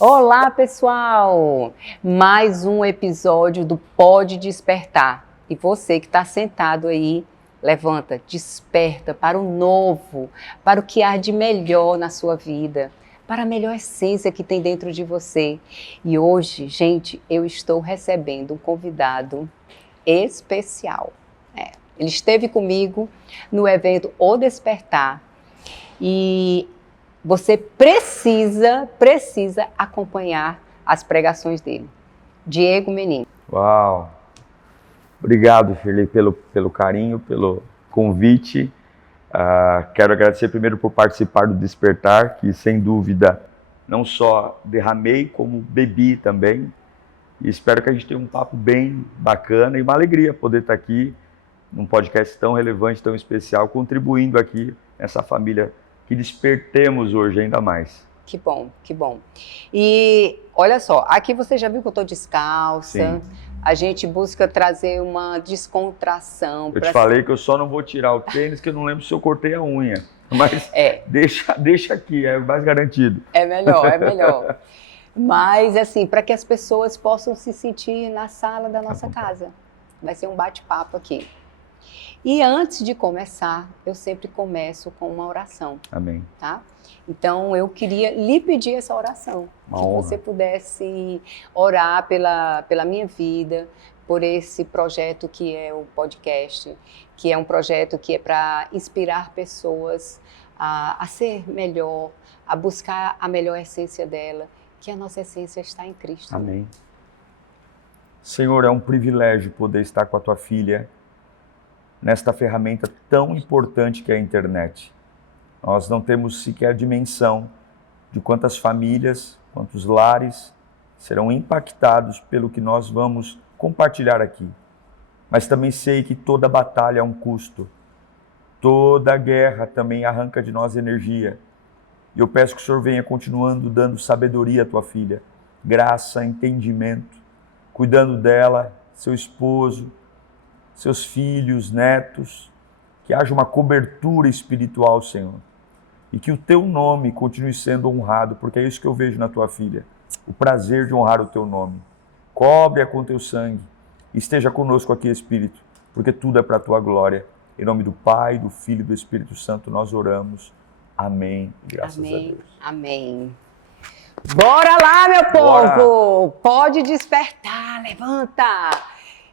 Olá, pessoal! Mais um episódio do Pode Despertar. E você que está sentado aí, levanta, desperta para o novo, para o que há de melhor na sua vida, para a melhor essência que tem dentro de você. E hoje, gente, eu estou recebendo um convidado especial. Ele esteve comigo no evento O Despertar e você precisa acompanhar as pregações dele. Diego Menin. Uau! Obrigado, Shirley, pelo carinho, pelo convite. Quero agradecer primeiro por participar do Despertar, que sem dúvida não só derramei, como bebi também. E espero que a gente tenha um papo bem bacana e uma alegria poder estar aqui num podcast tão relevante, tão especial, contribuindo aqui nessa família que despertemos hoje ainda mais. Que bom, que bom. E olha só, aqui você já viu que eu estou descalça. Sim. A gente busca trazer uma descontração. Eu te falei que eu só não vou tirar o tênis, que eu não lembro se eu cortei a unha. Mas deixa aqui, é mais garantido. É melhor. Mas assim, para que as pessoas possam se sentir na sala da nossa casa. Vai ser um bate-papo aqui. E antes de começar, eu sempre começo com uma oração. Amém. Tá? Então, eu queria lhe pedir essa oração. Uma que honra. você pudesse orar pela minha vida, por esse projeto que é o podcast, que é um projeto que é para inspirar pessoas a ser melhor, a buscar a melhor essência dela, que a nossa essência está em Cristo. Amém. Senhor, é um privilégio poder estar com a tua filha nesta ferramenta tão importante que é a internet. Nós não temos sequer dimensão de quantas famílias, quantos lares serão impactados pelo que nós vamos compartilhar aqui. Mas também sei que toda batalha é um custo. Toda guerra também arranca de nós energia. E eu peço que o Senhor venha continuando dando sabedoria à tua filha, graça, entendimento, cuidando dela, seu esposo, seus filhos, netos, que haja uma cobertura espiritual, Senhor. E que o teu nome continue sendo honrado, porque é isso que eu vejo na tua filha, o prazer de honrar o teu nome. Cobre-a com teu sangue, esteja conosco aqui, Espírito, porque tudo é para a tua glória. Em nome do Pai, do Filho e do Espírito Santo nós oramos. Amém. Graças a Deus. Amém. Bora lá, meu povo! Pode despertar, levanta!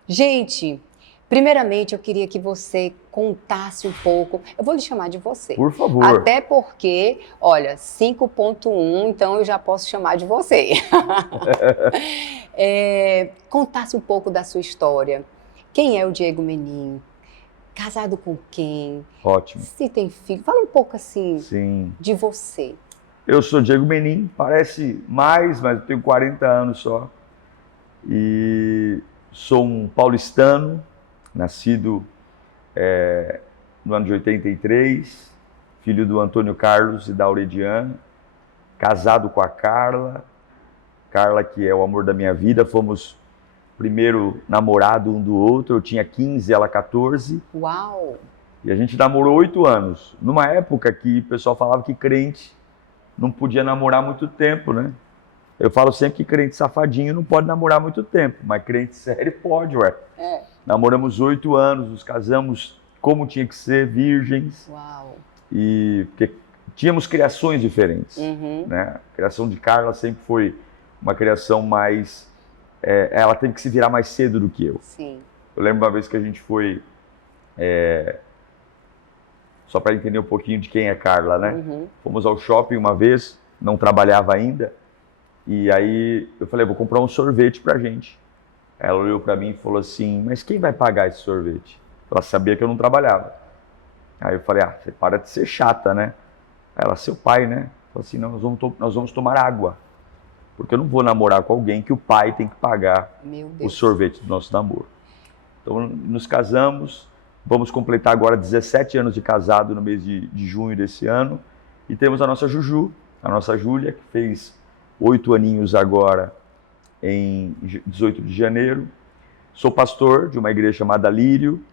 Gente, primeiramente eu queria que você contasse um pouco. Eu vou lhe chamar de você. Por favor. Até porque, olha, 5.1, então eu já posso chamar de você. Contasse um pouco da sua história. Quem é o Diego Menin? Casado com quem? Ótimo. Se tem filho? Fala um pouco assim. Sim. De você. Eu sou Diego Menin, parece mais, mas eu tenho 40 anos só. E sou um paulistano, nascido no ano de 83, filho do Antônio Carlos e da Aurediana, casado com a Carla, que é o amor da minha vida. Fomos primeiro namorado um do outro, eu tinha 15, ela 14. Uau! E a gente namorou 8 anos, numa época que o pessoal falava que crente não podia namorar muito tempo, né? Eu falo sempre que crente safadinho não pode namorar muito tempo, mas crente sério pode, ué. Namoramos 8 anos, nos casamos como tinha que ser, virgens. Uau! E porque tínhamos criações diferentes, né? A criação de Carla sempre foi uma criação mais... ela teve que se virar mais cedo do que eu. Sim. Eu lembro uma vez que a gente foi... só para entender um pouquinho de quem é Carla, né? Fomos ao shopping uma vez, não trabalhava ainda, e aí eu falei, vou comprar um sorvete pra gente. Ela olhou pra mim e falou assim, mas quem vai pagar esse sorvete? Ela sabia que eu não trabalhava. Aí eu falei, você para de ser chata, né? Ela, seu pai, né? Falou assim, não, nós vamos tomar água, porque eu não vou namorar com alguém que o pai tem que pagar o sorvete do nosso namoro. Então nos casamos. Vamos completar agora 17 anos de casado no mês de junho desse ano. E temos a nossa Juju, a nossa Júlia, que fez 8 aninhos agora em 18 de janeiro. Sou pastor de uma igreja chamada Lírio.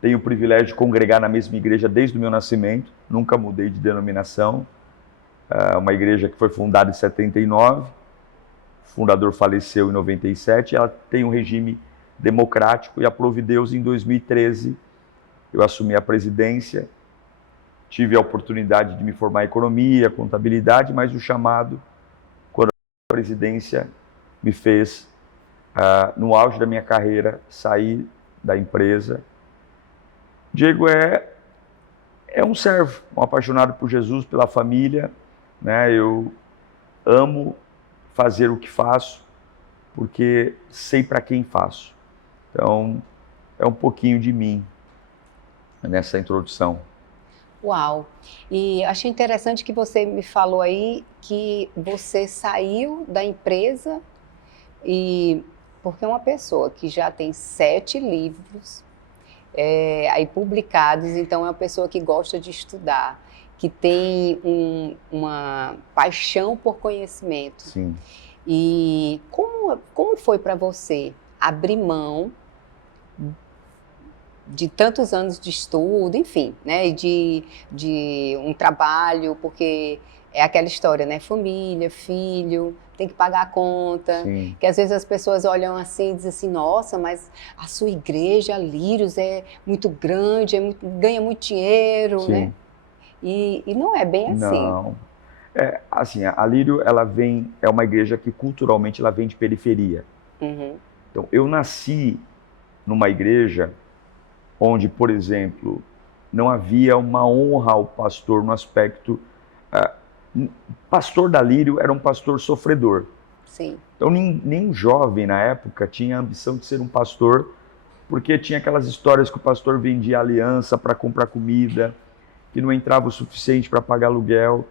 Tenho o privilégio de congregar na mesma igreja desde o meu nascimento. Nunca mudei de denominação. Uma igreja que foi fundada em 79. fundador faleceu em 97, ela tem um regime democrático e aprove Deus em 2013. Eu assumi a presidência, tive a oportunidade de me formar em economia, contabilidade, mas o chamado, quando a presidência me fez, no auge da minha carreira, sair da empresa. Diego é um servo, um apaixonado por Jesus, pela família, né? Eu amo fazer o que faço, porque sei para quem faço. Então, é um pouquinho de mim nessa introdução. Uau! E achei interessante que você me falou aí que você saiu da empresa e porque uma pessoa que já tem 7 livros aí publicados, então é uma pessoa que gosta de estudar, que tem uma paixão por conhecimento. Sim. E como foi para você abrir mão de tantos anos de estudo, enfim, né, de um trabalho, porque é aquela história, né, família, filho, tem que pagar a conta, Sim. que às vezes as pessoas olham assim e dizem assim, nossa, mas a sua igreja, a Lírios, é muito grande, ganha muito dinheiro, Sim. né? E não é bem assim. Não. Assim, a Lírio, ela é uma igreja que culturalmente ela vem de periferia. Uhum. Então, eu nasci numa igreja onde, por exemplo, não havia uma honra ao pastor no aspecto... pastor da Lírio era um pastor sofredor. Sim. Então, nenhum jovem na época tinha a ambição de ser um pastor, porque tinha aquelas histórias que o pastor vendia aliança para comprar comida, que não entrava o suficiente para pagar aluguel.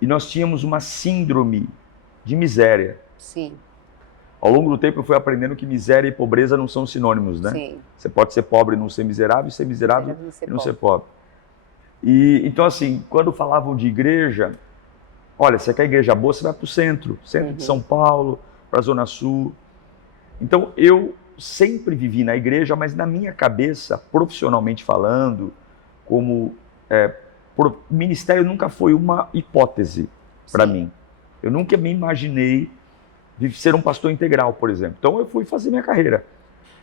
E nós tínhamos uma síndrome de miséria. Sim. Ao longo do tempo eu fui aprendendo que miséria e pobreza não são sinônimos, né? Sim. Você pode ser pobre e não ser miserável, e ser miserável e não ser pobre. E então, assim, quando falavam de igreja, olha, você quer igreja boa, você vai para o centro de São Paulo, para a Zona Sul. Então, eu sempre vivi na igreja, mas na minha cabeça, profissionalmente falando, como ministério nunca foi uma hipótese para mim. Eu nunca me imaginei ser um pastor integral, por exemplo. Então, eu fui fazer minha carreira.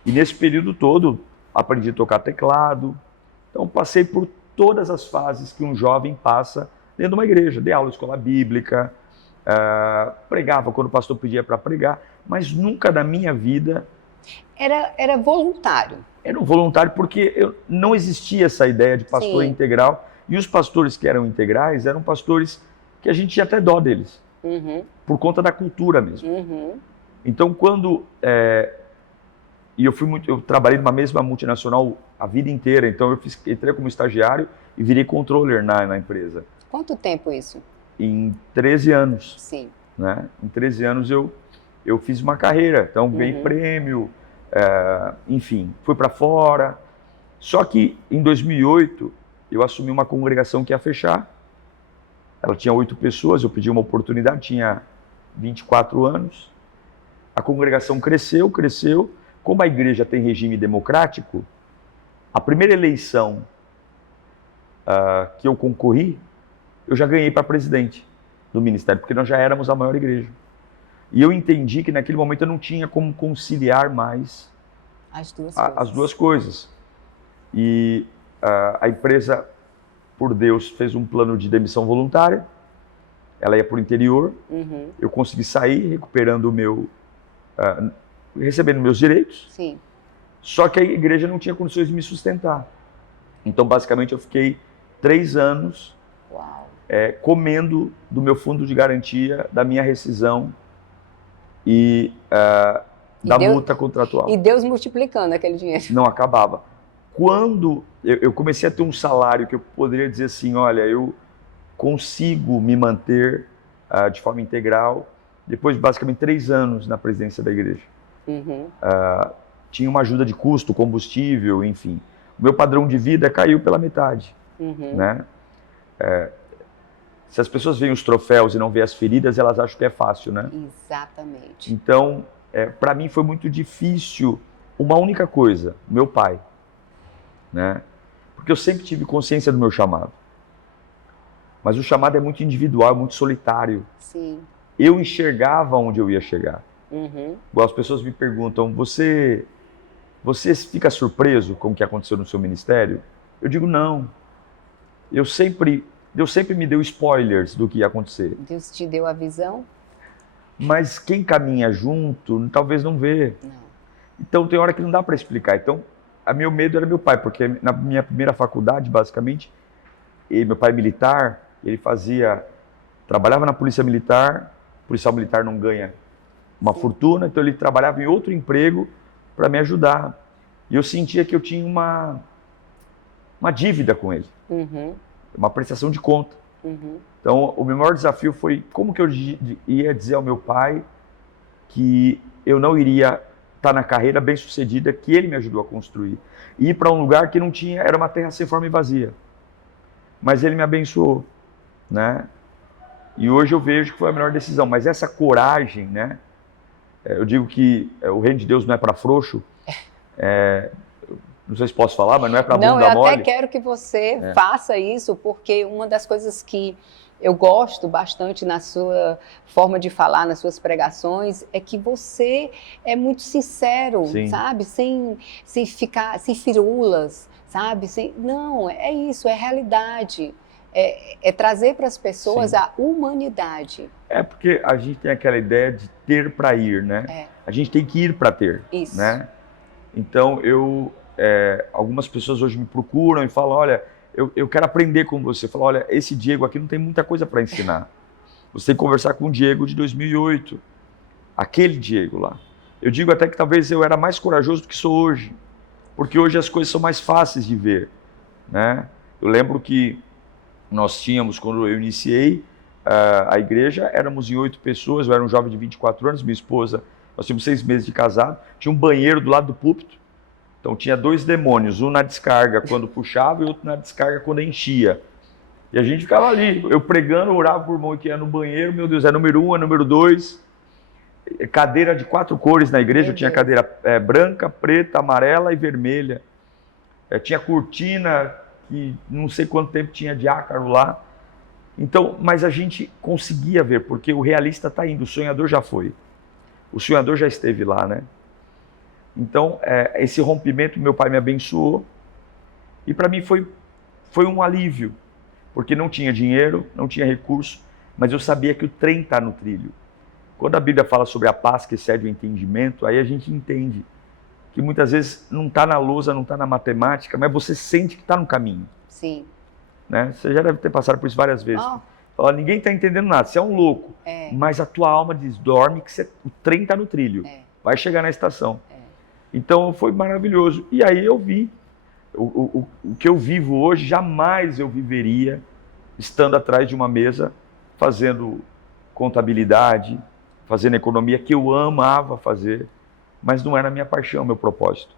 E nesse período todo, aprendi a tocar teclado. Então, passei por todas as fases que um jovem passa dentro de uma igreja. Dei aula de escola bíblica, pregava quando o pastor pedia para pregar, mas nunca na minha vida... Era voluntário. Era um voluntário porque não existia essa ideia de pastor Sim. integral. E os pastores que eram integrais eram pastores que a gente tinha até dó deles. Uhum. Por conta da cultura mesmo. Uhum. Então, quando... E eu trabalhei numa mesma multinacional a vida inteira, então eu entrei como estagiário e virei controller na empresa. Quanto tempo isso? Em 13 anos. Sim. Né? Em 13 anos eu fiz uma carreira, então ganhei prêmio, enfim, fui para fora. Só que em 2008 eu assumi uma congregação que ia fechar. Ela tinha 8 pessoas, eu pedi uma oportunidade, tinha 24 anos. A congregação cresceu. Como a igreja tem regime democrático, a primeira eleição que eu concorri, eu já ganhei para presidente do ministério, porque nós já éramos a maior igreja. E eu entendi que naquele momento eu não tinha como conciliar mais as duas coisas. E a empresa, por Deus, fez um plano de demissão voluntária. Ela ia para o interior. Uhum. Eu consegui sair, recuperando recebendo meus direitos. Sim. Só que a igreja não tinha condições de me sustentar. Então, basicamente, eu fiquei 3 anos comendo do meu fundo de garantia, da minha rescisão e da multa contratual. E Deus multiplicando aquele dinheiro. Não acabava. Quando eu comecei a ter um salário que eu poderia dizer assim, olha, eu consigo me manter de forma integral, depois de basicamente 3 anos na presidência da igreja. Uhum. Tinha uma ajuda de custo, combustível, enfim. O meu padrão de vida caiu pela metade. Uhum. Né? Se as pessoas veem os troféus e não veem as feridas, elas acham que é fácil, né? Exatamente. Então, para mim foi muito difícil uma única coisa, meu pai. Né? Porque eu sempre tive consciência do meu chamado. Mas o chamado é muito individual, muito solitário. Sim. eu enxergava onde eu ia chegar. Uhum. Igual as pessoas me perguntam, você fica surpreso com o que aconteceu no seu ministério? Eu digo, não. Deus sempre me deu spoilers do que ia acontecer. Deus te deu a visão? Mas quem caminha junto, talvez não vê. Não. Então tem hora que não dá para explicar. Então, meu medo era meu pai, porque na minha primeira faculdade, basicamente, meu pai é militar, ele trabalhava na polícia militar, o policial militar não ganha uma fortuna, então ele trabalhava em outro emprego para me ajudar. E eu sentia que eu tinha uma dívida com ele, Uhum. uma prestação de conta. Uhum. Então, o meu maior desafio foi como que eu ia dizer ao meu pai que eu não iria estar na carreira bem-sucedida que ele me ajudou a construir. E ir para um lugar que não tinha, era uma terra sem forma e vazia. Mas ele me abençoou, né? E hoje eu vejo que foi a melhor decisão. Mas essa coragem, né? Eu digo que o reino de Deus não é para frouxo. Não sei se posso falar, mas não é para bunda mole. Não, eu até quero que você faça isso, porque uma das coisas que eu gosto bastante na sua forma de falar, nas suas pregações, é que você é muito sincero, Sim. sabe? Sem ficar, sem firulas, sabe? Não, é isso, é realidade. É trazer para as pessoas a humanidade. É porque a gente tem aquela ideia de ter para ir, né? A gente tem que ir para ter, isso. Né? Então, algumas pessoas hoje me procuram e falam, olha, eu quero aprender com você. Eu falo, olha, esse Diego aqui não tem muita coisa para ensinar. Você tem que conversar com o Diego de 2008, aquele Diego lá. Eu digo até que talvez eu era mais corajoso do que sou hoje, porque hoje as coisas são mais fáceis de ver, né? Eu lembro que nós tínhamos, quando eu iniciei a igreja, éramos em 8 pessoas, eu era um jovem de 24 anos, minha esposa, nós tínhamos 6 meses de casado, tinha um banheiro do lado do púlpito, então tinha 2 demônios, um na descarga quando puxava e outro na descarga quando enchia. E a gente ficava ali, eu pregando, orava por irmão que ia no banheiro, meu Deus, é número 1, é número 2, cadeira de 4 cores na igreja, eu tinha cadeira branca, preta, amarela e vermelha, tinha cortina, que não sei quanto tempo tinha de ácaro lá. Então, mas a gente conseguia ver, porque o realista está indo, o sonhador já foi. O sonhador já esteve lá, né? Então, esse rompimento, meu pai me abençoou. E para mim foi um alívio, porque não tinha dinheiro, não tinha recurso, mas eu sabia que o trem está no trilho. Quando a Bíblia fala sobre a paz que excede o entendimento, aí a gente entende que muitas vezes não está na lousa, não está na matemática, mas você sente que está no caminho. Sim. Né? Você já deve ter passado por isso várias vezes. Fala, ninguém está entendendo nada, você é um louco. Mas a tua alma diz, dorme, que o trem está no trilho. Vai chegar na estação. Então foi maravilhoso. E aí eu vi, o que eu vivo hoje, jamais eu viveria estando atrás de uma mesa, fazendo contabilidade, fazendo economia, que eu amava fazer. Mas não era a minha paixão, meu propósito.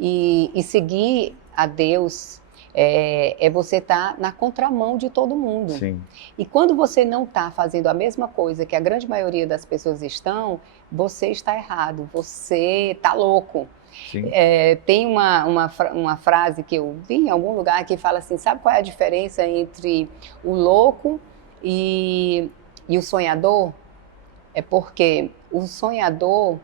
E seguir a Deus é você estar na contramão de todo mundo. Sim. E quando você não está fazendo a mesma coisa que a grande maioria das pessoas estão, você está errado, você está louco. Sim. Tem uma frase que eu vi em algum lugar que fala assim, sabe qual é a diferença entre o louco e o sonhador? É porque o sonhador,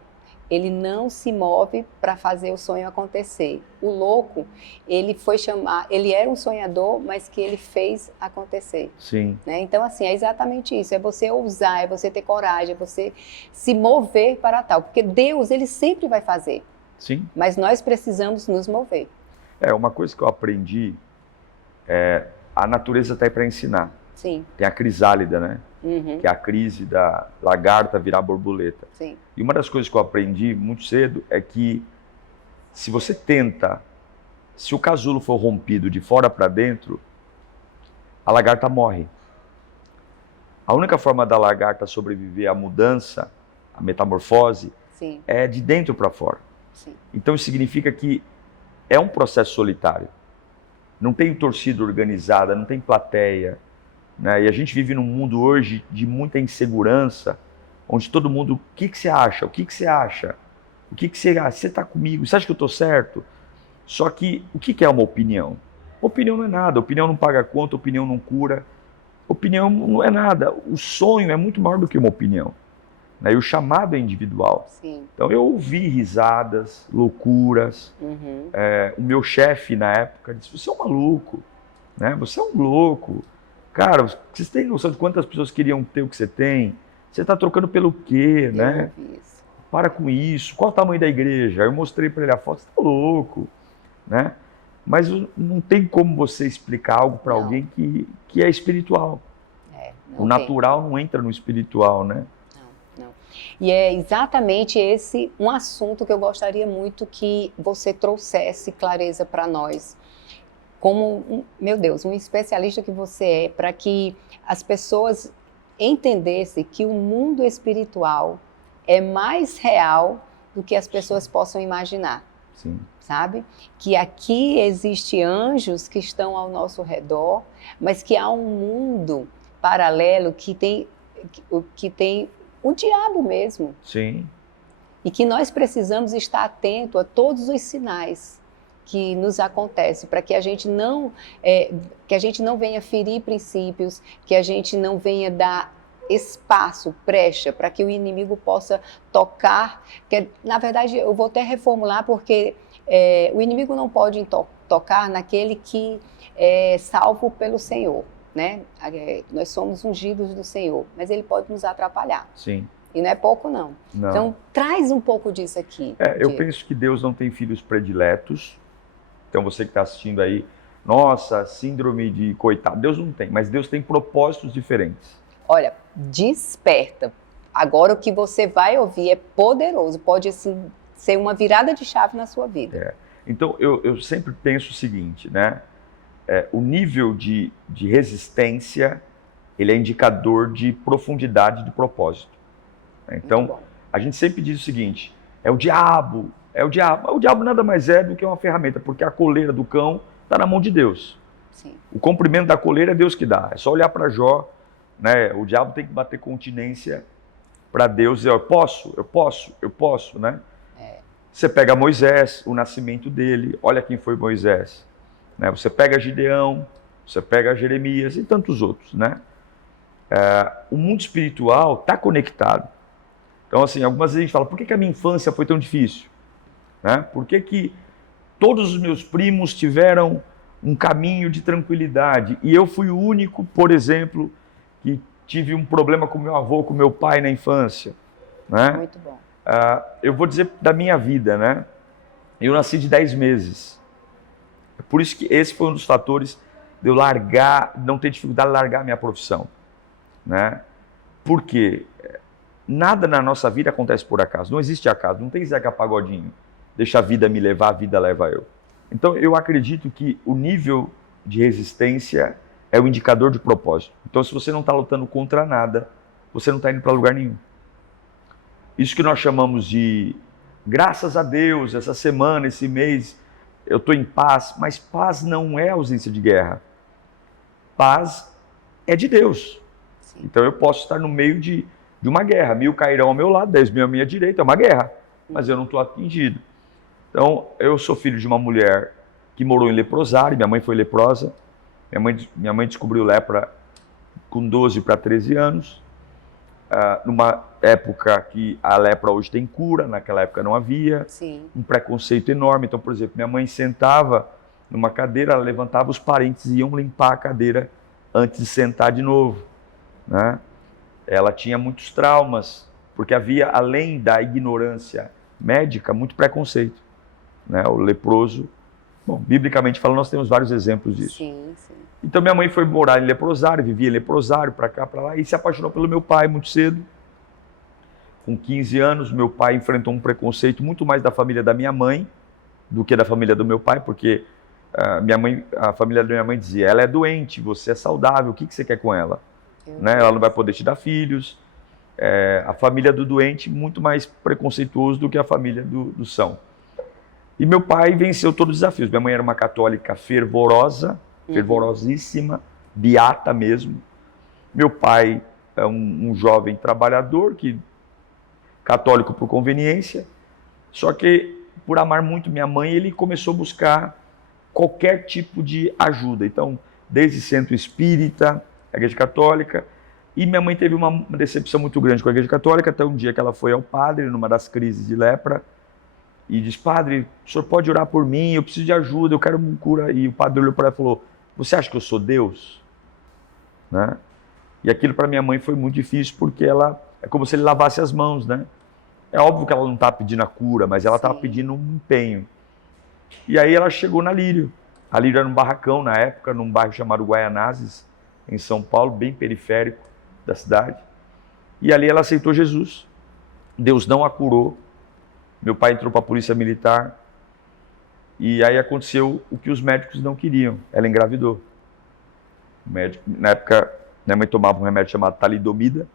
ele não se move para fazer o sonho acontecer. O louco, ele era um sonhador, mas que ele fez acontecer. Sim. Né? Então, assim, é exatamente isso. É você ousar, é você ter coragem, é você se mover para tal. Porque Deus, ele sempre vai fazer. Sim. Mas nós precisamos nos mover. Uma coisa que eu aprendi a natureza está aí para ensinar. Sim. Tem a crisálida, né? Uhum. Que é a crise da lagarta virar borboleta. Sim. E uma das coisas que eu aprendi muito cedo é que se você tenta, se o casulo for rompido de fora para dentro, a lagarta morre. A única forma da lagarta sobreviver à mudança, à metamorfose, Sim. é de dentro para fora. Sim. Então isso significa que é um processo solitário. Não tem torcida organizada, não tem plateia. Né? E a gente vive num mundo hoje de muita insegurança, onde todo mundo, o que você acha? O que você acha? O que você acha? Você está comigo? Você acha que eu estou certo? Só que o que é uma opinião? Opinião não é nada, opinião não paga conta, opinião não cura. Opinião não é nada. O sonho é muito maior do que uma opinião. Né? E o chamado é individual. Sim. Então eu ouvi risadas, loucuras. O meu chefe na época disse, você é um maluco, né? Você é um louco. Cara, vocês têm noção de quantas pessoas queriam ter o que você tem? Você está trocando pelo quê, né? Para com isso. Qual o tamanho da igreja? Eu mostrei para ele a foto, você está louco, né? Mas não tem como você explicar algo para alguém que é espiritual. O natural não entra no espiritual, né? Não. E é exatamente esse um assunto que eu gostaria muito que você trouxesse clareza para nós. Como, meu Deus, um especialista que você é, para que as pessoas entendessem que o mundo espiritual é mais real do que as pessoas possam imaginar. Sim. Sabe? Que aqui existe anjos que estão ao nosso redor, mas que há um mundo paralelo que tem o diabo mesmo. Sim. E que nós precisamos estar atento a todos os sinais que nos acontecem, para que a gente não venha ferir princípios, que a gente não venha dar espaço, brecha, para que o inimigo possa tocar. Na verdade, eu vou até reformular, porque o inimigo não pode tocar naquele que é salvo pelo Senhor, né? Nós somos ungidos do Senhor, mas ele pode nos atrapalhar. Sim. E não é pouco, não. Então, traz um pouco disso aqui. Eu penso que Deus não tem filhos prediletos. Então, você que está assistindo aí, nossa, síndrome de coitado. Deus não tem, mas Deus tem propósitos diferentes. Olha, desperta. Agora o que você vai ouvir é poderoso. Pode, assim, ser uma virada de chave na sua vida. Então, eu sempre penso o seguinte, né? O nível de resistência, ele é indicador de profundidade de propósito. Então, a gente sempre diz o seguinte, é o diabo. O diabo nada mais é do que uma ferramenta, porque a coleira do cão está na mão de Deus. Sim. O comprimento da coleira é Deus que dá. É só olhar para Jó, né? O diabo tem que bater continência para Deus e dizer, eu posso, né? Você pega Moisés, o nascimento dele, olha quem foi Moisés. Né? Você pega Gideão, você pega Jeremias e tantos outros, né? O mundo espiritual está conectado. Então, assim, algumas vezes a gente fala, por que a minha infância foi tão difícil? Né? Por que todos os meus primos tiveram um caminho de tranquilidade e eu fui o único, por exemplo, que tive um problema com meu avô, com meu pai na infância? Né? Muito bom. Eu vou dizer da minha vida, né? Eu nasci de 10 meses. Por isso que esse foi um dos fatores de eu não ter dificuldade de largar a minha profissão. Né? Por quê? Nada na nossa vida acontece por acaso. Não existe acaso. Não tem Zeca Pagodinho. Deixa a vida me levar, a vida leva eu. Então, eu acredito que o nível de resistência é o indicador de propósito. Então, se você não está lutando contra nada, você não está indo para lugar nenhum. Isso que nós chamamos de, graças a Deus, essa semana, esse mês, eu estou em paz. Mas paz não é ausência de guerra. Paz é de Deus. Sim. Então, eu posso estar no meio de uma guerra. 1000 cairão ao meu lado, 10.000 à minha direita, é uma guerra. Mas eu não estou atingido. Então, eu sou filho de uma mulher que morou em leprosário, minha mãe foi leprosa. Minha mãe descobriu lepra com 12 para 13 anos. Numa época que a lepra hoje tem cura, naquela época não havia. Sim. Um preconceito enorme. Então, por exemplo, minha mãe sentava numa cadeira, ela levantava, os parentes iam limpar a cadeira antes de sentar de novo. Né? Ela tinha muitos traumas, porque havia, além da ignorância médica, muito preconceito. Né? O leproso, bom, biblicamente falando, nós temos vários exemplos disso. Sim, sim. Então minha mãe foi morar em leprosário, vivia em leprosário, para cá, para lá, e se apaixonou pelo meu pai muito cedo. Com 15 anos, meu pai enfrentou um preconceito muito mais da família da minha mãe do que da família do meu pai, porque a família da minha mãe dizia, ela é doente, você é saudável, o que você quer com ela? Né? Ela não vai poder te dar filhos. A família do doente muito mais preconceituoso do que a família do são. E meu pai venceu todos os desafios. Minha mãe era uma católica fervorosa, fervorosíssima, beata mesmo. Meu pai é um jovem trabalhador, católico por conveniência, só que por amar muito minha mãe, ele começou a buscar qualquer tipo de ajuda. Então, desde centro espírita, a Igreja Católica. E minha mãe teve uma decepção muito grande com a Igreja Católica, até um dia que ela foi ao padre, numa das crises de lepra, e disse: padre, o senhor pode orar por mim, eu preciso de ajuda, eu quero uma cura. E o padre olhou para ela e falou: você acha que eu sou Deus? Né? E aquilo para minha mãe foi muito difícil, porque ela é como se ele lavasse as mãos, né? É óbvio que ela não estava pedindo a cura, mas ela estava pedindo um empenho. E aí ela chegou na Lírio. A Lírio era um barracão na época, num bairro chamado Guaianazes, em São Paulo, bem periférico da cidade. E ali ela aceitou Jesus. Deus não a curou. Meu pai entrou para a polícia militar. E aí aconteceu o que os médicos não queriam. Ela engravidou. O médico, na época, minha mãe tomava um remédio chamado talidomida.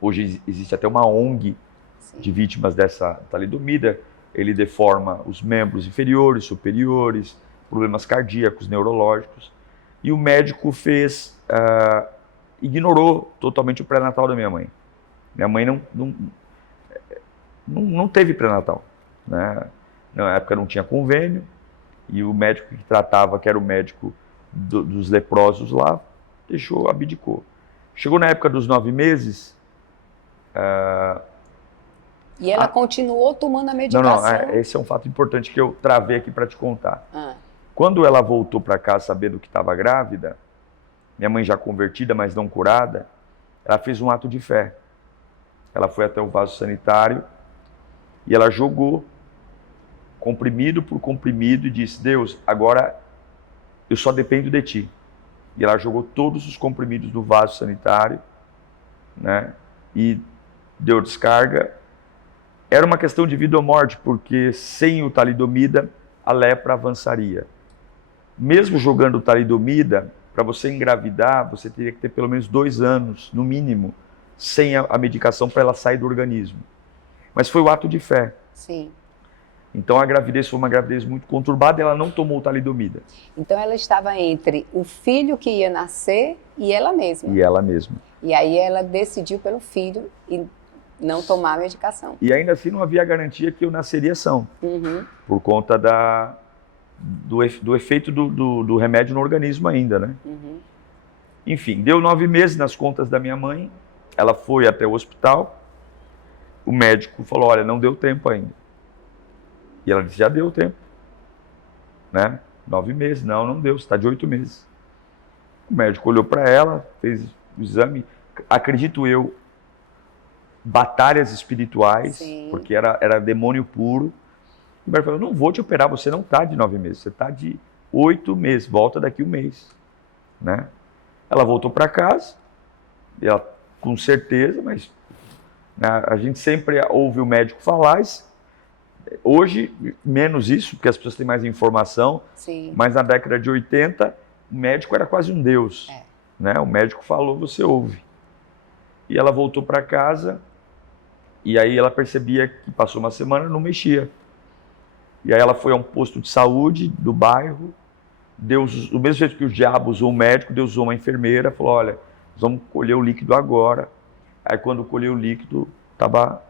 Hoje existe até uma ONG de vítimas dessa talidomida. Ele deforma os membros inferiores, superiores, problemas cardíacos, neurológicos. E o médico ignorou totalmente o pré-natal da minha mãe. Minha mãe não teve pré-natal, né? Na época não tinha convênio, e o médico que tratava, que era o médico dos leprosos lá, abdicou. Chegou na época dos 9 meses... E ela continuou tomando a medicação? Não, esse é um fato importante que eu travei aqui para te contar. Quando ela voltou para casa sabendo que estava grávida, minha mãe já convertida, mas não curada, ela fez um ato de fé. Ela foi até o vaso sanitário e ela jogou comprimido por comprimido e disse: Deus, agora eu só dependo de ti. E ela jogou todos os comprimidos do vaso sanitário, né? E deu descarga. Era uma questão de vida ou morte, porque sem o talidomida, a lepra avançaria. Mesmo jogando o talidomida, para você engravidar, você teria que ter pelo menos 2 anos, no mínimo, sem a medicação para ela sair do organismo. Mas foi o ato de fé. Sim. Então a gravidez foi uma gravidez muito conturbada e ela não tomou o talidomida. Então ela estava entre o filho que ia nascer e ela mesma. E ela mesma. E aí ela decidiu pelo filho e não tomar a medicação. E ainda assim não havia garantia que eu nasceria são. Por conta do efeito do remédio no organismo ainda, né? Enfim, deu 9 meses nas contas da minha mãe. Ela foi até o hospital. O médico falou: olha, não deu tempo ainda. E ela disse: já deu tempo, né? 9 meses, não deu, você está de 8 meses. O médico olhou para ela, fez o exame, acredito eu, batalhas espirituais, sim, porque era demônio puro. O médico falou: não vou te operar, você não está de 9 meses, você está de 8 meses, volta daqui 1 mês, né? Ela voltou para casa, ela, com certeza, mas né, a gente sempre ouve o médico falar. Hoje, menos isso, porque as pessoas têm mais informação, sim, mas na década de 80, o médico era quase um deus. Né? O médico falou, você ouve. E ela voltou para casa, e aí ela percebia que passou uma semana, não mexia. E aí ela foi a um posto de saúde do bairro, Deus, do mesmo jeito que o diabo usou o médico, Deus usou uma enfermeira, falou: olha, nós vamos colher o líquido agora. Aí quando colheu o líquido, estava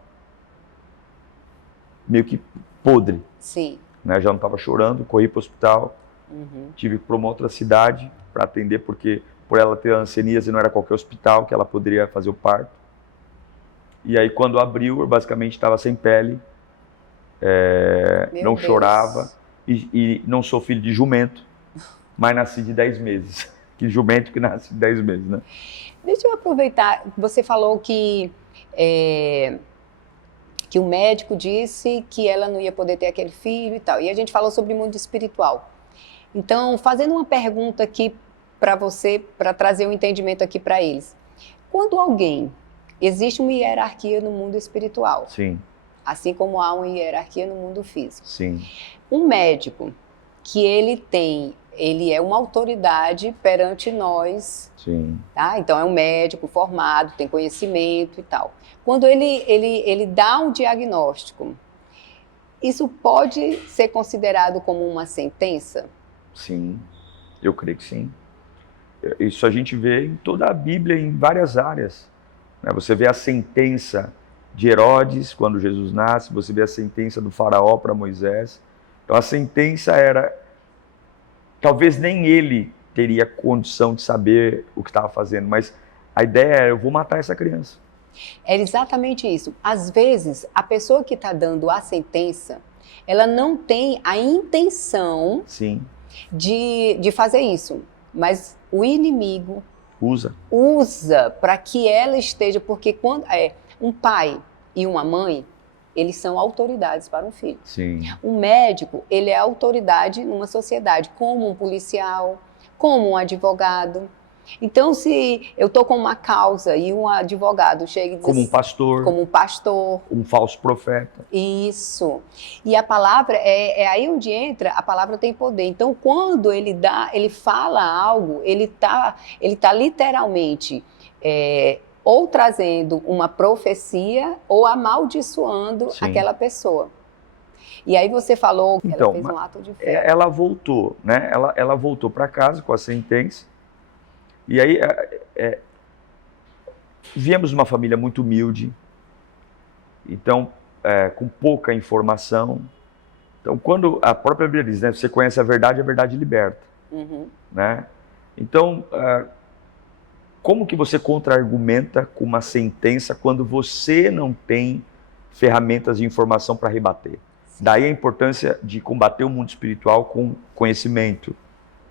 meio que podre. Sim. Né? Já não estava chorando, corri para o hospital, tive que ir para uma outra cidade para atender, porque por ela ter hanseníase não era qualquer hospital que ela poderia fazer o parto. E aí quando abriu, eu basicamente estava sem pele, não chorava, e não sou filho de jumento, mas nasci de 10 meses. Que jumento que nasce de 10 meses, né? Deixa eu aproveitar, você falou que o médico disse que ela não ia poder ter aquele filho e tal. E a gente falou sobre o mundo espiritual. Então, fazendo uma pergunta aqui para você, para trazer um entendimento aqui para eles. Quando existe uma hierarquia no mundo espiritual. Sim. Assim como há uma hierarquia no mundo físico. Sim. Um médico que ele é uma autoridade perante nós. Sim. Tá? Então é um médico formado, tem conhecimento e tal. Quando ele dá um diagnóstico, isso pode ser considerado como uma sentença? Sim, eu creio que sim. Isso a gente vê em toda a Bíblia, em várias áreas. Você vê a sentença de Herodes, quando Jesus nasce, você vê a sentença do faraó para Moisés. Então a sentença era, talvez nem ele teria condição de saber o que estava fazendo, mas a ideia é, eu vou matar essa criança. É exatamente isso. Às vezes, a pessoa que está dando a sentença, ela não tem a intenção Sim. de fazer isso, mas o inimigo usa para que ela esteja, porque quando um pai e uma mãe, eles são autoridades para um filho. Sim. Um médico, ele é autoridade numa sociedade, como um policial, como um advogado. Então, se eu estou com uma causa e um advogado chega e diz como um pastor, um falso profeta. Isso. E a palavra, é aí onde entra, a palavra tem poder. Então, quando ele fala algo, ele tá literalmente ou trazendo uma profecia ou amaldiçoando Sim. aquela pessoa. E aí você falou que então, ela fez um ato de fé. Ela voltou, né? Ela voltou para casa com a sentença. E aí, viemos de uma família muito humilde, então, com pouca informação. Então, quando a própria Bíblia diz, né, você conhece a verdade liberta. Uhum. Né? Então, como que você contra-argumenta com uma sentença quando você não tem ferramentas de informação para rebater? Daí a importância de combater o mundo espiritual com conhecimento,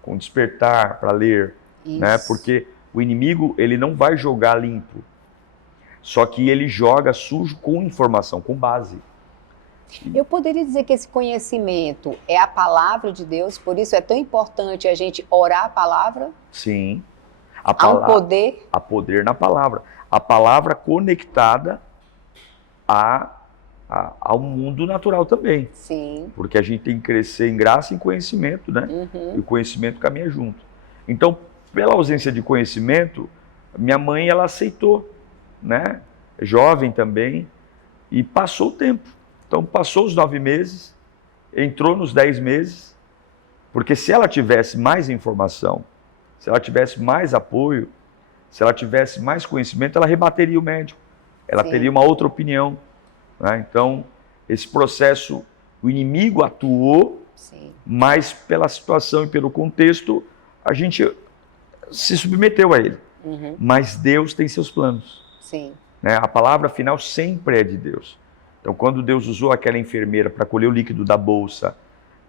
com despertar para ler. Né? Porque o inimigo, ele não vai jogar limpo, só que ele joga sujo com informação, com base. Eu poderia dizer que esse conhecimento é a palavra de Deus, por isso é tão importante a gente orar a palavra? Sim. Há um poder? Há poder na palavra. A palavra conectada ao mundo natural também. Sim. Porque a gente tem que crescer em graça e em conhecimento, né? Uhum. E o conhecimento caminha junto. Então, pela ausência de conhecimento, minha mãe, ela aceitou, né? Jovem também, e passou o tempo. Então, passou os 9 meses, entrou nos 10 meses, porque se ela tivesse mais informação, se ela tivesse mais apoio, se ela tivesse mais conhecimento, ela rebateria o médico, ela teria uma outra opinião. Né? Então, esse processo, o inimigo atuou, mas pela situação e pelo contexto, a gente se submeteu a ele. Uhum. Mas Deus tem seus planos. Sim. Né? A palavra final sempre é de Deus. Então, quando Deus usou aquela enfermeira para colher o líquido da bolsa,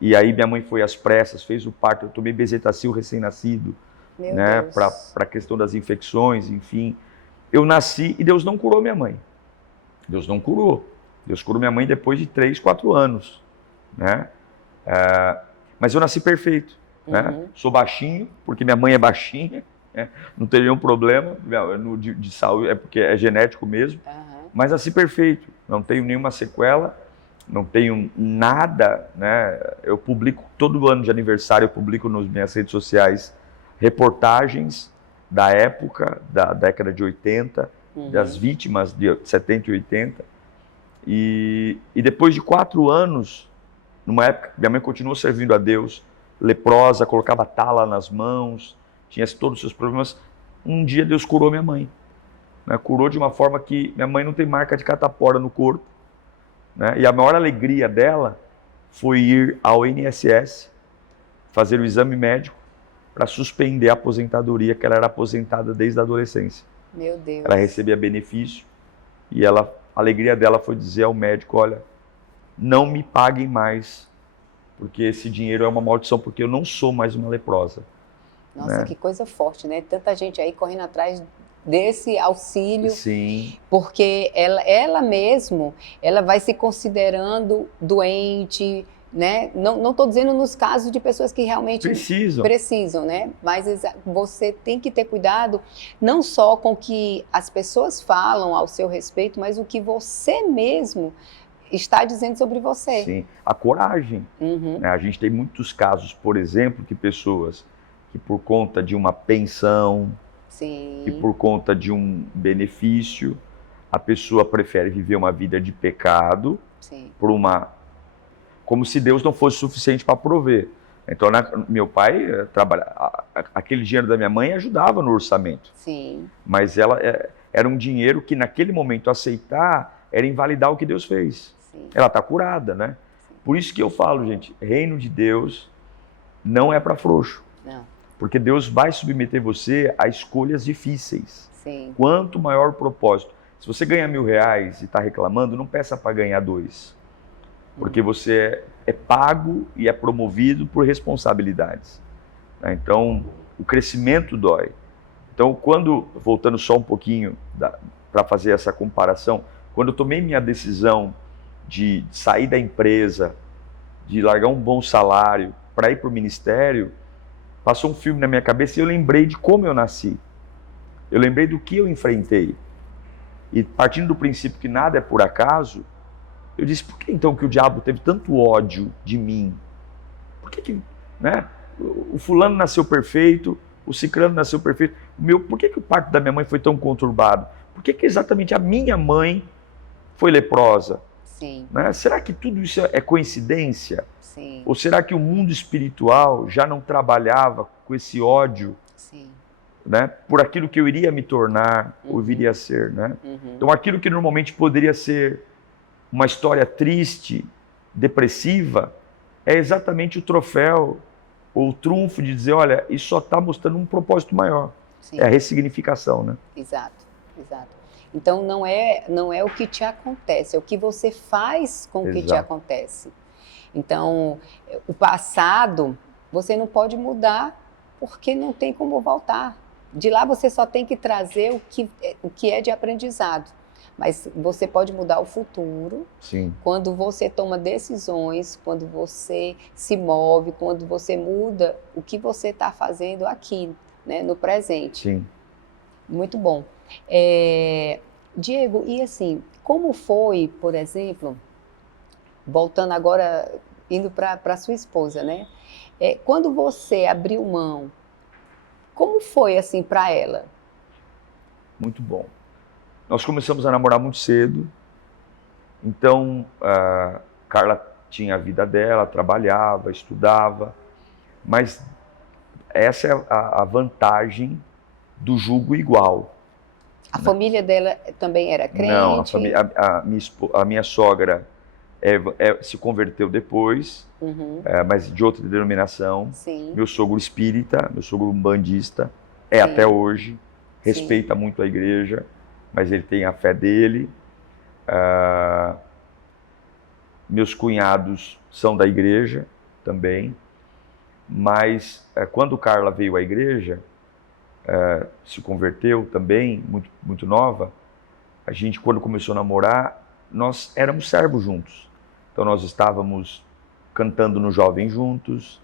e aí minha mãe foi às pressas, fez o parto, eu tomei bezetacil recém-nascido, né? Para a questão das infecções, enfim. Eu nasci e Deus não curou minha mãe. Deus não curou. Deus curou minha mãe depois de 3, 4 anos. Né? Mas eu nasci perfeito. Né? Sou baixinho, porque minha mãe é baixinha, né? Não teria nenhum problema de saúde, é porque é genético mesmo, mas nasci perfeito, não tenho nenhuma sequela, não tenho nada, né? Eu publico, todo ano de aniversário, eu publico nas minhas redes sociais reportagens da época, da década de 80, das vítimas de 70 e 80, e depois de 4 anos, numa época, minha mãe continuou servindo a Deus, leprosa, colocava tala nas mãos, tinha todos os seus problemas. Um dia Deus curou minha mãe. Né? Curou de uma forma que minha mãe não tem marca de catapora no corpo. Né? E a maior alegria dela foi ir ao INSS, fazer o exame médico para suspender a aposentadoria, que ela era aposentada desde a adolescência. Meu Deus. Ela recebia benefício e a alegria dela foi dizer ao médico, olha, não me paguem mais, porque esse dinheiro é uma maldição, porque eu não sou mais uma leprosa. Nossa, né? Que coisa forte, né? Tanta gente aí correndo atrás desse auxílio. Sim. Porque ela mesmo, ela vai se considerando doente, né? Não estou dizendo nos casos de pessoas que realmente precisam, né? Mas você tem que ter cuidado não só com o que as pessoas falam ao seu respeito, mas o que você mesmo está dizendo sobre você. Sim, a coragem. Né? A gente tem muitos casos, por exemplo, que pessoas que por conta de uma pensão, que por conta de um benefício, a pessoa prefere viver uma vida de pecado, como se Deus não fosse suficiente para prover. Então, meu pai aquele dinheiro da minha mãe ajudava no orçamento. Sim. Mas era um dinheiro que naquele momento aceitar era invalidar o que Deus fez. Sim. Ela está curada, né? Sim. Por isso que eu falo, gente, reino de Deus não é para frouxo. Não. Porque Deus vai submeter você a escolhas difíceis. Sim. Quanto maior o propósito. Se você ganha R$1.000 e está reclamando, não peça para ganhar 2. Porque você é pago e é promovido por responsabilidades. Então, o crescimento dói. Então, voltando só um pouquinho para fazer essa comparação, quando eu tomei minha decisão de sair da empresa, de largar um bom salário para ir para o ministério, passou um filme na minha cabeça e eu lembrei de como eu nasci. Eu lembrei do que eu enfrentei. E partindo do princípio que nada é por acaso, eu disse, por que então que o diabo teve tanto ódio de mim? Por que né? O fulano nasceu perfeito, o ciclano nasceu perfeito. Por que o parto da minha mãe foi tão conturbado? Por que exatamente a minha mãe foi leprosa? Sim. Né? Será que tudo isso é coincidência? Sim. Ou será que o mundo espiritual já não trabalhava com esse ódio? Sim. Né? Por aquilo que eu iria me tornar, ou viria a ser. Né? Então aquilo que normalmente poderia ser uma história triste, depressiva, é exatamente o troféu ou o trunfo de dizer, olha, isso só está mostrando um propósito maior. Sim. É a ressignificação, né? Exato, exato. Então não é o que te acontece, é o que você faz com o que te acontece. Então, o passado você não pode mudar porque não tem como voltar. De lá você só tem que trazer o que é de aprendizado. Mas você pode mudar o futuro. Sim. Quando você toma decisões, quando você se move, quando você muda o que você está fazendo aqui, né, no presente. Sim. Muito bom. Diego, e assim, como foi, por exemplo, voltando agora, indo para sua esposa, né? Quando você abriu mão, como foi assim para ela? Muito bom. Nós começamos a namorar muito cedo, então a Carla tinha a vida dela, trabalhava, estudava, mas essa é a vantagem do jugo igual. A família dela também era crente? Não, a minha sogra se converteu depois, mas de outra denominação. Sim. Meu sogro espírita, meu sogro umbandista, Sim. até hoje, respeita Sim. muito a igreja, mas ele tem a fé dele. Meus cunhados são da igreja também, mas quando Carla veio à igreja, se converteu também, muito, muito nova, a gente, quando começou a namorar, nós éramos servos juntos. Então nós estávamos cantando no Jovem juntos.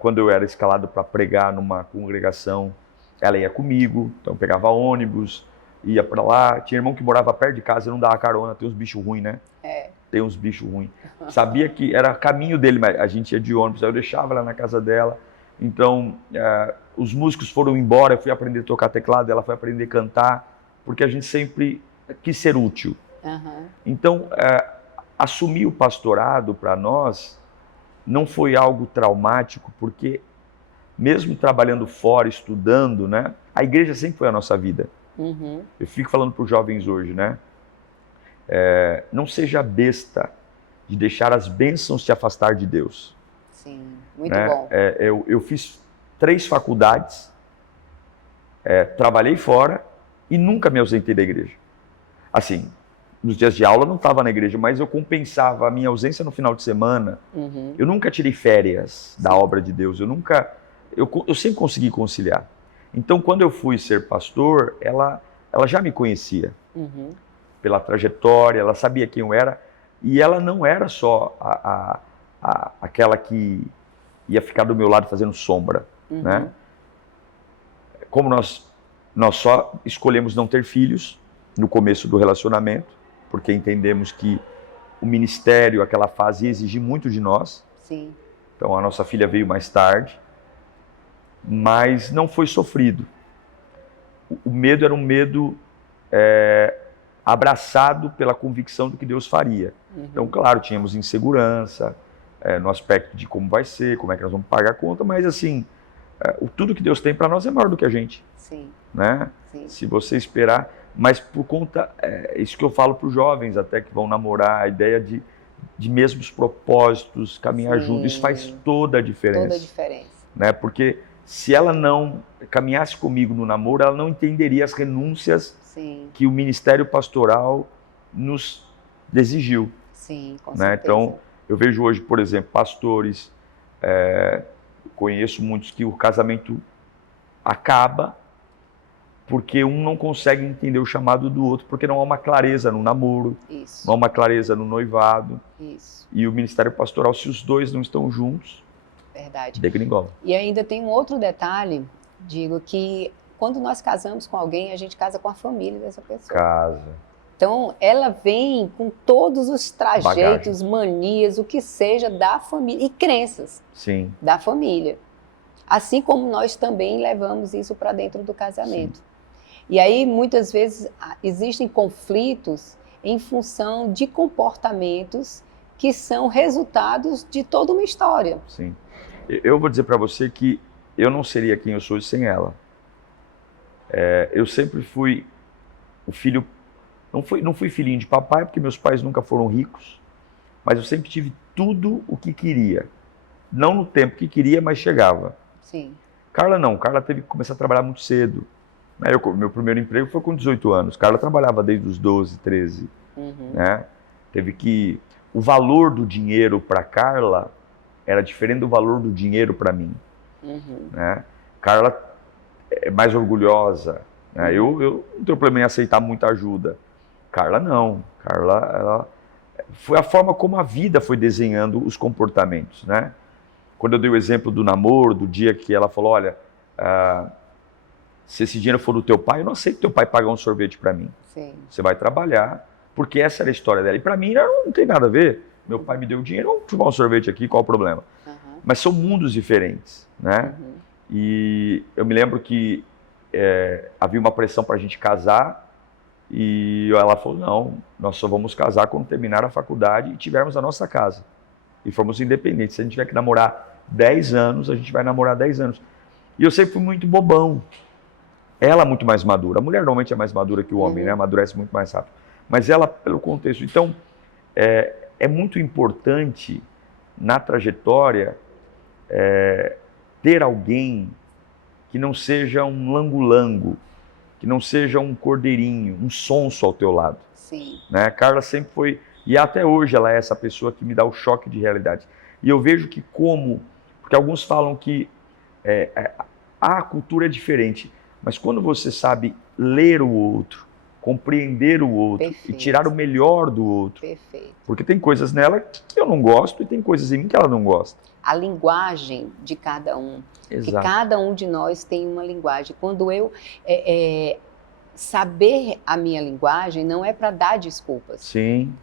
Quando eu era escalado para pregar numa congregação, ela ia comigo, então eu pegava ônibus, ia para lá. Tinha irmão que morava perto de casa, eu não dava carona, tem uns bichos ruins, né? Tem uns bichos ruins. Sabia que era caminho dele, mas a gente ia de ônibus, aí eu deixava ela na casa dela. Então, os músicos foram embora, eu fui aprender a tocar teclado, ela foi aprender a cantar, porque a gente sempre quis ser útil. Então, assumir o pastorado para nós não foi algo traumático, porque mesmo trabalhando fora, estudando, né, a igreja sempre foi a nossa vida. Eu fico falando para os jovens hoje, né, não seja besta de deixar as bênçãos te afastar de Deus. Sim, muito bom. Eu fiz 3 faculdades, trabalhei fora e nunca me ausentei da igreja. Assim, nos dias de aula eu não estava na igreja, mas eu compensava a minha ausência no final de semana. Eu nunca tirei férias da obra de Deus, eu sempre consegui conciliar. Então, quando eu fui ser pastor, ela já me conhecia pela trajetória, ela sabia quem eu era, e ela não era só aquela que ia ficar do meu lado fazendo sombra, né? Como nós só escolhemos não ter filhos no começo do relacionamento, porque entendemos que o ministério, aquela fase, ia exigir muito de nós. Sim. Então a nossa filha veio mais tarde, mas não foi sofrido. O medo era um medo abraçado pela convicção do que Deus faria. Então, claro, tínhamos insegurança no aspecto de como vai ser, como é que nós vamos pagar a conta, mas assim, tudo que Deus tem para nós é maior do que a gente. Sim. Né? Sim. Se você esperar, mas por conta, isso que eu falo para os jovens até que vão namorar, a ideia de mesmos propósitos, caminhar junto, isso faz toda a diferença. Toda a diferença. Né? Porque se ela não caminhasse comigo no namoro, ela não entenderia as renúncias Sim, que o ministério pastoral nos exigiu. sim, com Né? certeza. Então, eu vejo hoje, por exemplo, pastores, conheço muitos que o casamento acaba porque um não consegue entender o chamado do outro, porque não há uma clareza no namoro, Isso, não há uma clareza no noivado. isso, E o ministério pastoral, se os dois não estão juntos, verdade. degringola. E ainda tem um outro detalhe, digo, que quando nós casamos com alguém, a gente casa com a família dessa pessoa. Casa. Então, ela vem com todos os trajeitos, manias, o que seja da família, e crenças Sim. da família. Assim como nós também levamos isso para dentro do casamento. Sim. E aí, muitas vezes, existem conflitos em função de comportamentos que são resultados de toda uma história. Sim. Eu vou dizer para você que eu não seria quem eu sou sem ela. Eu sempre fui o filho, não fui filhinho de papai, porque meus pais nunca foram ricos, mas eu sempre tive tudo o que queria. Não no tempo que queria, mas chegava. Sim. Carla não, Carla teve que começar a trabalhar muito cedo. Meu primeiro emprego foi com 18 anos. Carla trabalhava desde os 12, 13. Uhum. Né? O valor do dinheiro para Carla era diferente do valor do dinheiro para mim. Uhum. Né? Carla é mais orgulhosa. Né? Eu não tenho problema em aceitar muita ajuda. Carla não. Carla, foi a forma como a vida foi desenhando os comportamentos. Né? Quando eu dei o exemplo do namoro, do dia que ela falou, olha, se esse dinheiro for do teu pai, eu não aceito teu pai pagar um sorvete para mim. Sim. Você vai trabalhar, porque essa era a história dela. E para mim não tem nada a ver. Meu pai me deu dinheiro, vamos tomar um sorvete aqui, qual o problema? Uhum. Mas são mundos diferentes, né? Uhum. E eu me lembro que havia uma pressão para a gente casar e ela falou, não, nós só vamos casar quando terminar a faculdade e tivermos a nossa casa. E formos independentes. Se a gente tiver que namorar 10 anos, a gente vai namorar 10 anos. E eu sempre fui muito bobão. Ela muito mais madura. A mulher normalmente é mais madura que o homem, né? Amadurece muito mais rápido. Mas ela, pelo contexto. Então, é muito importante na trajetória ter alguém que não seja um lango-lango, que não seja um cordeirinho, um sonso ao teu lado. Sim. Né? Carla sempre foi, e até hoje ela é essa pessoa que me dá o choque de realidade. E eu vejo que porque alguns falam que a cultura é diferente, mas quando você sabe ler o outro, compreender o outro, Perfeito. E tirar o melhor do outro. Perfeito. Porque tem coisas nela que eu não gosto e tem coisas em mim que ela não gosta. A linguagem de cada um. Exato. Que cada um de nós tem uma linguagem. Quando eu saber a minha linguagem não é para dar desculpas. Sim.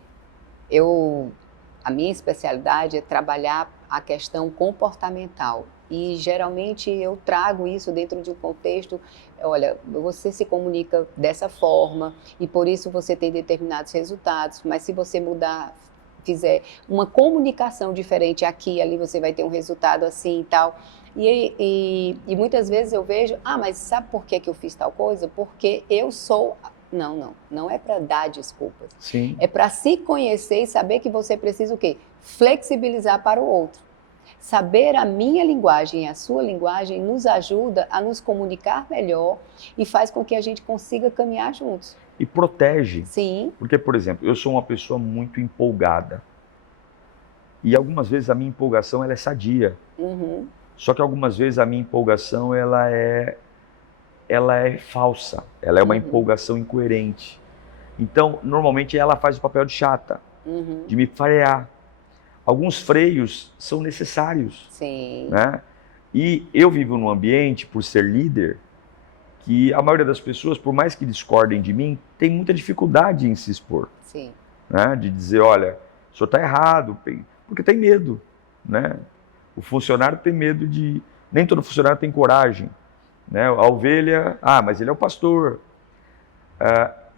A minha especialidade é trabalhar a questão comportamental. E geralmente eu trago isso dentro de um contexto, olha, você se comunica dessa forma e por isso você tem determinados resultados, mas se você mudar, fizer uma comunicação diferente aqui e ali, você vai ter um resultado assim e tal. E muitas vezes eu vejo, mas sabe por que eu fiz tal coisa? Porque eu sou... Não é para dar desculpas. Sim. É para se conhecer e saber que você precisa o quê? Flexibilizar para o outro. Saber a minha linguagem e a sua linguagem nos ajuda a nos comunicar melhor e faz com que a gente consiga caminhar juntos. E protege. Sim. Porque, por exemplo, eu sou uma pessoa muito empolgada. E algumas vezes a minha empolgação ela é sadia. Uhum. Só que algumas vezes a minha empolgação ela é falsa. Ela é uma empolgação incoerente. Então, normalmente ela faz o papel de chata, de me frear. Alguns freios são necessários. Sim. Né? E eu vivo num ambiente, por ser líder, que a maioria das pessoas, por mais que discordem de mim, tem muita dificuldade em se expor. Sim. Né? De dizer, olha, o senhor está errado, porque tem medo. Né? O funcionário tem medo de... Nem todo funcionário tem coragem. Né? A ovelha, mas ele é o pastor.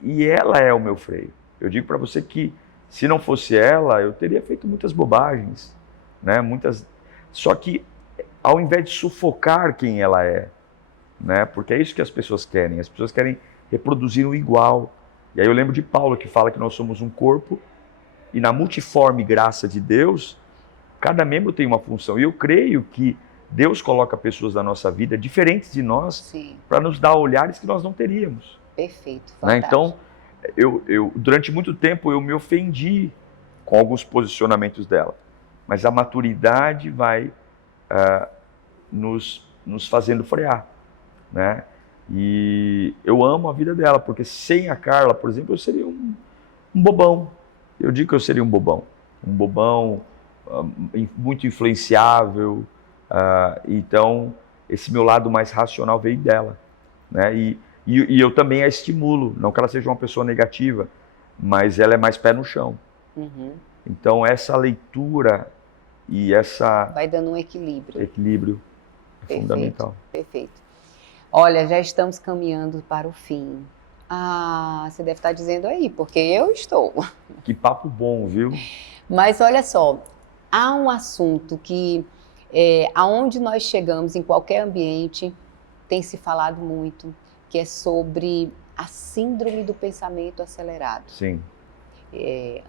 E ela é o meu freio. Eu digo para você que se não fosse ela, eu teria feito muitas bobagens, né? Só que ao invés de sufocar quem ela é, né? Porque é isso que as pessoas querem reproduzir o igual. E aí eu lembro de Paulo que fala que nós somos um corpo e na multiforme graça de Deus, cada membro tem uma função. E eu creio que Deus coloca pessoas na nossa vida diferentes de nós para nos dar olhares que nós não teríamos. Perfeito, né? Então, durante muito tempo eu me ofendi com alguns posicionamentos dela. Mas a maturidade vai nos fazendo frear, né? E eu amo a vida dela, porque sem a Carla, por exemplo, eu seria um bobão. Eu digo que eu seria um bobão muito influenciável. Então, esse meu lado mais racional veio dela, né? E eu também a estimulo, não que ela seja uma pessoa negativa, mas ela é mais pé no chão. Uhum. Então, essa leitura e essa... vai dando um equilíbrio. Equilíbrio é fundamental. Perfeito. Olha, já estamos caminhando para o fim. Você deve estar dizendo aí, porque eu estou. Que papo bom, viu? Mas olha só, há um assunto que, aonde nós chegamos, em qualquer ambiente, tem se falado muito, que é sobre a síndrome do pensamento acelerado. Sim.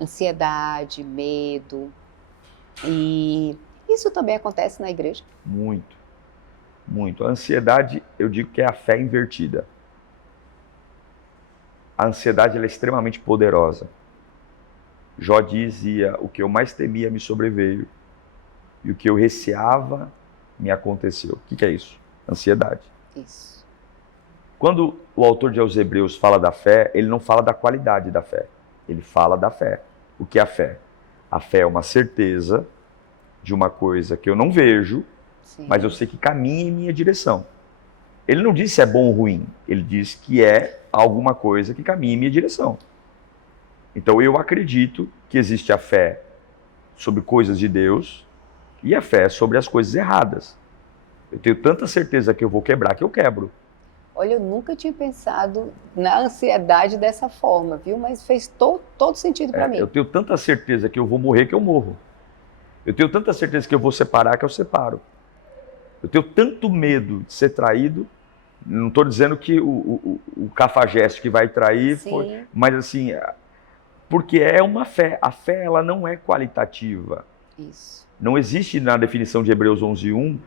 Ansiedade, medo. E isso também acontece na igreja? Muito. Muito. A ansiedade, eu digo que é a fé invertida. A ansiedade ela é extremamente poderosa. Jó dizia, o que eu mais temia me sobreveio, e o que eu receava me aconteceu. O que é isso? Ansiedade. Isso. Quando o autor de aos Hebreus fala da fé, ele não fala da qualidade da fé. Ele fala da fé. O que é a fé? A fé é uma certeza de uma coisa que eu não vejo, sim, mas eu sei que caminha em minha direção. Ele não diz se é bom ou ruim, ele diz que é alguma coisa que caminha em minha direção. Então eu acredito que existe a fé sobre coisas de Deus e a fé sobre as coisas erradas. Eu tenho tanta certeza que eu vou quebrar que eu quebro. Olha, eu nunca tinha pensado na ansiedade dessa forma, viu? Mas fez todo sentido para mim. Eu tenho tanta certeza que eu vou morrer que eu morro. Eu tenho tanta certeza que eu vou separar que eu separo. Eu tenho tanto medo de ser traído. Não estou dizendo que o cafajeste que vai trair foi, mas assim, porque é uma fé. A fé ela não é qualitativa. Isso. Não existe na definição de Hebreus 11:1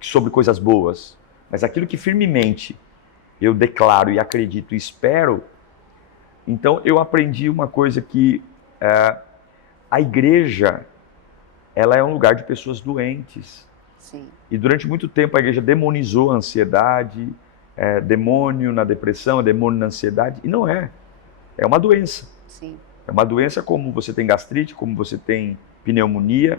sobre coisas boas, mas aquilo que firmemente eu declaro e acredito e espero. Então eu aprendi uma coisa que a igreja ela é um lugar de pessoas doentes. Sim. E durante muito tempo a igreja demonizou a ansiedade, demônio na depressão, demônio na ansiedade, e não é. É uma doença. Sim. É uma doença como você tem gastrite, como você tem pneumonia.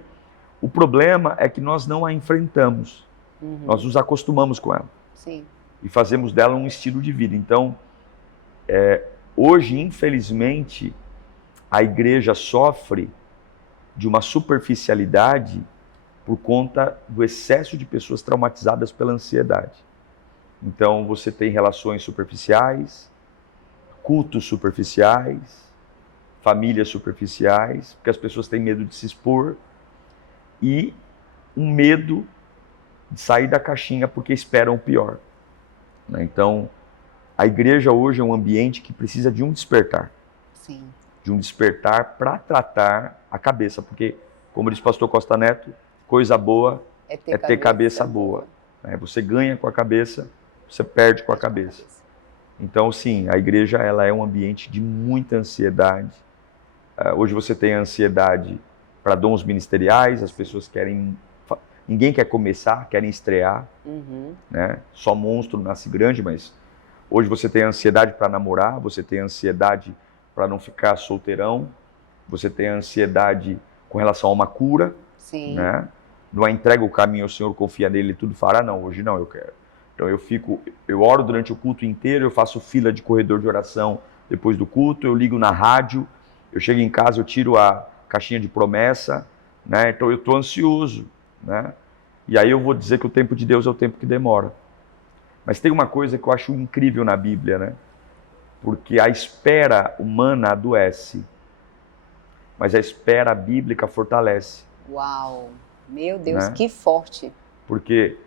O problema é que nós não a enfrentamos. Uhum. Nós nos acostumamos com ela. Sim. E fazemos dela um estilo de vida. Então, hoje, infelizmente, a igreja sofre de uma superficialidade por conta do excesso de pessoas traumatizadas pela ansiedade. Então, você tem relações superficiais, cultos superficiais, famílias superficiais, porque as pessoas têm medo de se expor e um medo de sair da caixinha porque esperam o pior. Então, a igreja hoje é um ambiente que precisa de um despertar. Sim. De um despertar para tratar a cabeça, porque, como diz o pastor Costa Neto, coisa boa é ter cabeça boa. Você ganha com a cabeça, você perde com a cabeça. Então, sim, a igreja ela é um ambiente de muita ansiedade. Hoje você tem ansiedade para dons ministeriais, as pessoas querem... Ninguém quer começar, querem estrear. Uhum. Né? Só monstro nasce grande, mas hoje você tem ansiedade para namorar, você tem ansiedade para não ficar solteirão, você tem ansiedade com relação a uma cura. Sim. Né? Não entrega o caminho ao Senhor, confia nele e tudo fará. Não, hoje não, eu quero. Então eu oro durante o culto inteiro, eu faço fila de corredor de oração depois do culto, eu ligo na rádio, eu chego em casa, eu tiro a caixinha de promessa, né? Então eu estou ansioso, né? E aí eu vou dizer que o tempo de Deus é o tempo que demora. Mas tem uma coisa que eu acho incrível na Bíblia, né? Porque a espera humana adoece, mas a espera bíblica fortalece. Uau! Meu Deus, né? Que forte! Porque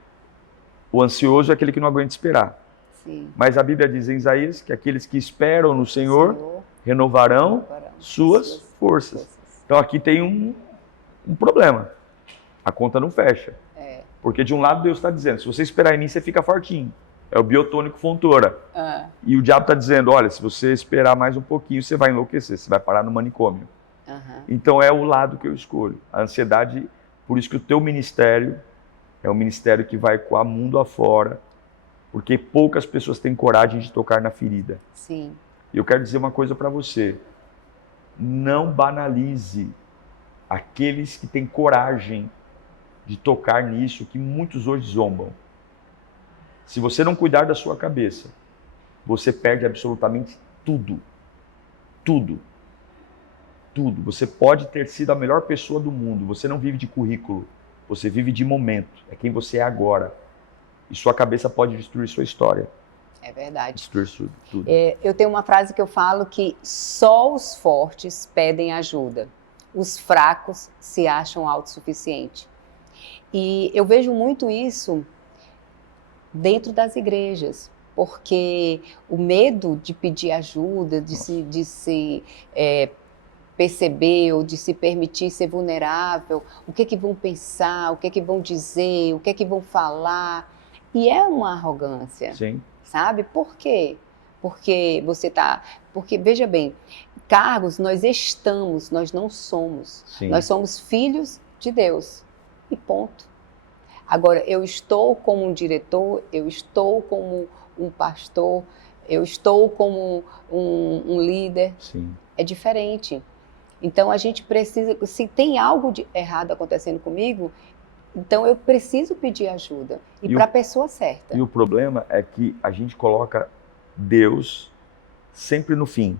o ansioso é aquele que não aguenta esperar. Sim. Mas a Bíblia diz em Isaías que aqueles que esperam no Senhor renovarão suas forças. Então aqui tem um problema. A conta não fecha. Porque de um lado Deus está dizendo, se você esperar em mim, você fica fortinho. É o biotônico Fontoura. E o diabo está dizendo, olha, se você esperar mais um pouquinho, você vai enlouquecer, você vai parar no manicômio. Então é o lado que eu escolho. A ansiedade, por isso que o teu ministério é um ministério que vai ecoar mundo afora, porque poucas pessoas têm coragem de tocar na ferida. Sim. E eu quero dizer uma coisa para você. Não banalize aqueles que têm coragem de tocar nisso, que muitos hoje zombam. Se você não cuidar da sua cabeça, você perde absolutamente tudo. Tudo. Tudo. Você pode ter sido a melhor pessoa do mundo. Você não vive de currículo. Você vive de momento. É quem você é agora. E sua cabeça pode destruir sua história. É verdade. Destruir tudo. Eu tenho uma frase que eu falo que só os fortes pedem ajuda. Os fracos se acham autossuficientes. E eu vejo muito isso dentro das igrejas. Porque o medo de pedir ajuda, de se perceber ou de se permitir ser vulnerável, o que vão pensar, o que vão dizer, o que vão falar. E é uma arrogância. Sim. Sabe? Por quê? Porque porque, veja bem, cargos nós estamos, nós não somos. Sim. Nós somos filhos de Deus. E ponto. Agora, eu estou como um diretor, eu estou como um pastor, eu estou como um líder. Sim. É diferente. Então, a gente precisa, se tem algo de errado acontecendo comigo, então eu preciso pedir ajuda. E para a pessoa certa. E o problema é que a gente coloca Deus sempre no fim.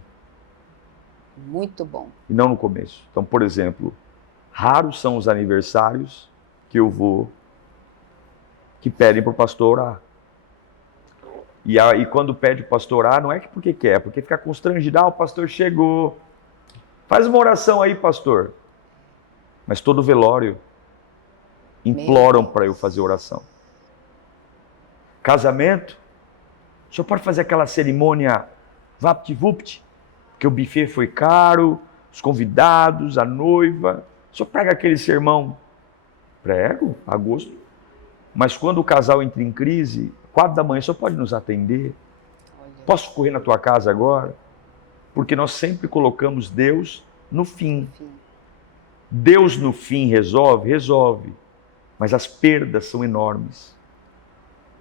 Muito bom. E não no começo. Então, por exemplo, raros são os aniversários que eu vou que pedem para o pastor orar. E aí, quando pede para o pastor orar, não é que porque quer, é porque fica constrangido. O pastor chegou. Faz uma oração aí, pastor. Mas todo velório imploram para eu fazer oração. Casamento, o senhor pode fazer aquela cerimônia vapt-vupt, porque o buffet foi caro, os convidados, a noiva. O senhor prega aquele sermão? Prego, a gosto. Mas quando o casal entra em crise, 4 da manhã, o senhor pode nos atender? Posso correr na tua casa agora? Porque nós sempre colocamos Deus no fim. Deus no fim resolve? Resolve. Mas as perdas são enormes.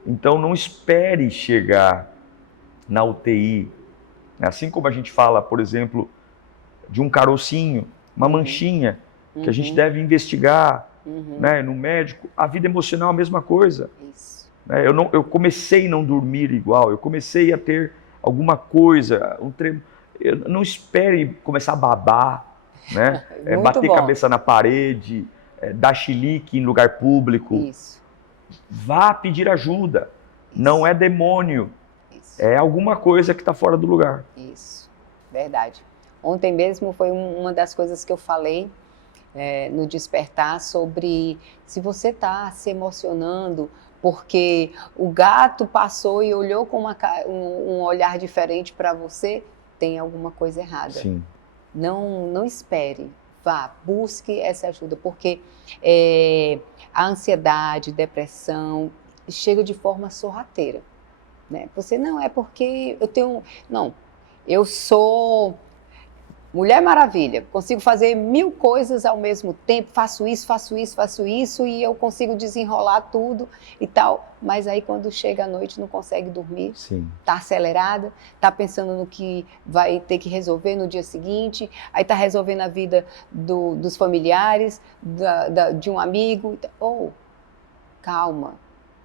Então não espere chegar na UTI. Assim como a gente fala, por exemplo, de um carocinho, uma manchinha, que a gente deve investigar, né, no médico. A vida emocional é a mesma coisa. Isso. Eu comecei a não dormir igual, eu comecei a ter alguma coisa, não espere começar a babar, né? Bater cabeça na parede, dar chilique em lugar público. Isso. Vá pedir ajuda. Isso. Não é demônio. Isso. É alguma coisa que está fora do lugar. Isso, verdade. Ontem mesmo foi uma das coisas que eu falei no Despertar sobre se você está se emocionando porque o gato passou e olhou com um olhar diferente para você, tem alguma coisa errada. Sim. Não espere, vá, busque essa ajuda, porque a ansiedade, depressão, chega de forma sorrateira. Né? Você não é porque eu tenho... Não, eu sou Mulher Maravilha, consigo fazer 1000 coisas ao mesmo tempo, faço isso e eu consigo desenrolar tudo e tal, mas aí quando chega a noite não consegue dormir, está acelerada, está pensando no que vai ter que resolver no dia seguinte, aí está resolvendo a vida dos familiares, de um amigo. Calma,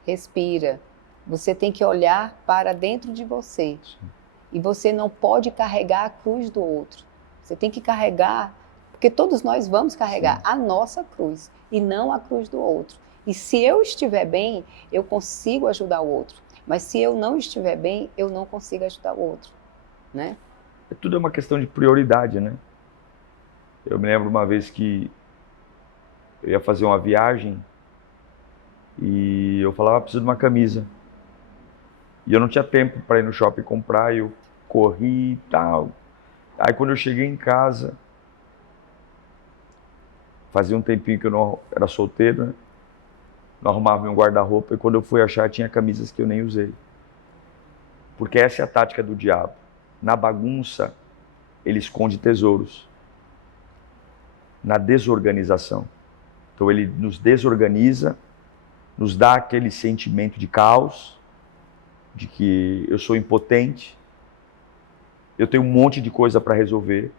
respira, você tem que olhar para dentro de você. Sim. E você não pode carregar a cruz do outro. Você tem que carregar, porque todos nós vamos carregar a nossa cruz e não a cruz do outro. E se eu estiver bem, eu consigo ajudar o outro. Mas se eu não estiver bem, eu não consigo ajudar o outro. Né? Tudo é uma questão de prioridade, né? Eu me lembro uma vez que eu ia fazer uma viagem e eu falava, preciso de uma camisa. E eu não tinha tempo para ir no shopping comprar, eu corri e tal. Aí quando eu cheguei em casa, fazia um tempinho que eu não era solteiro, né? não arrumava meu guarda-roupa, e quando eu fui achar tinha camisas que eu nem usei. Porque essa é a tática do diabo. Na bagunça, ele esconde tesouros. Na desorganização. Então ele nos desorganiza, nos dá aquele sentimento de caos, de que eu sou impotente, eu tenho um monte de coisa para resolver,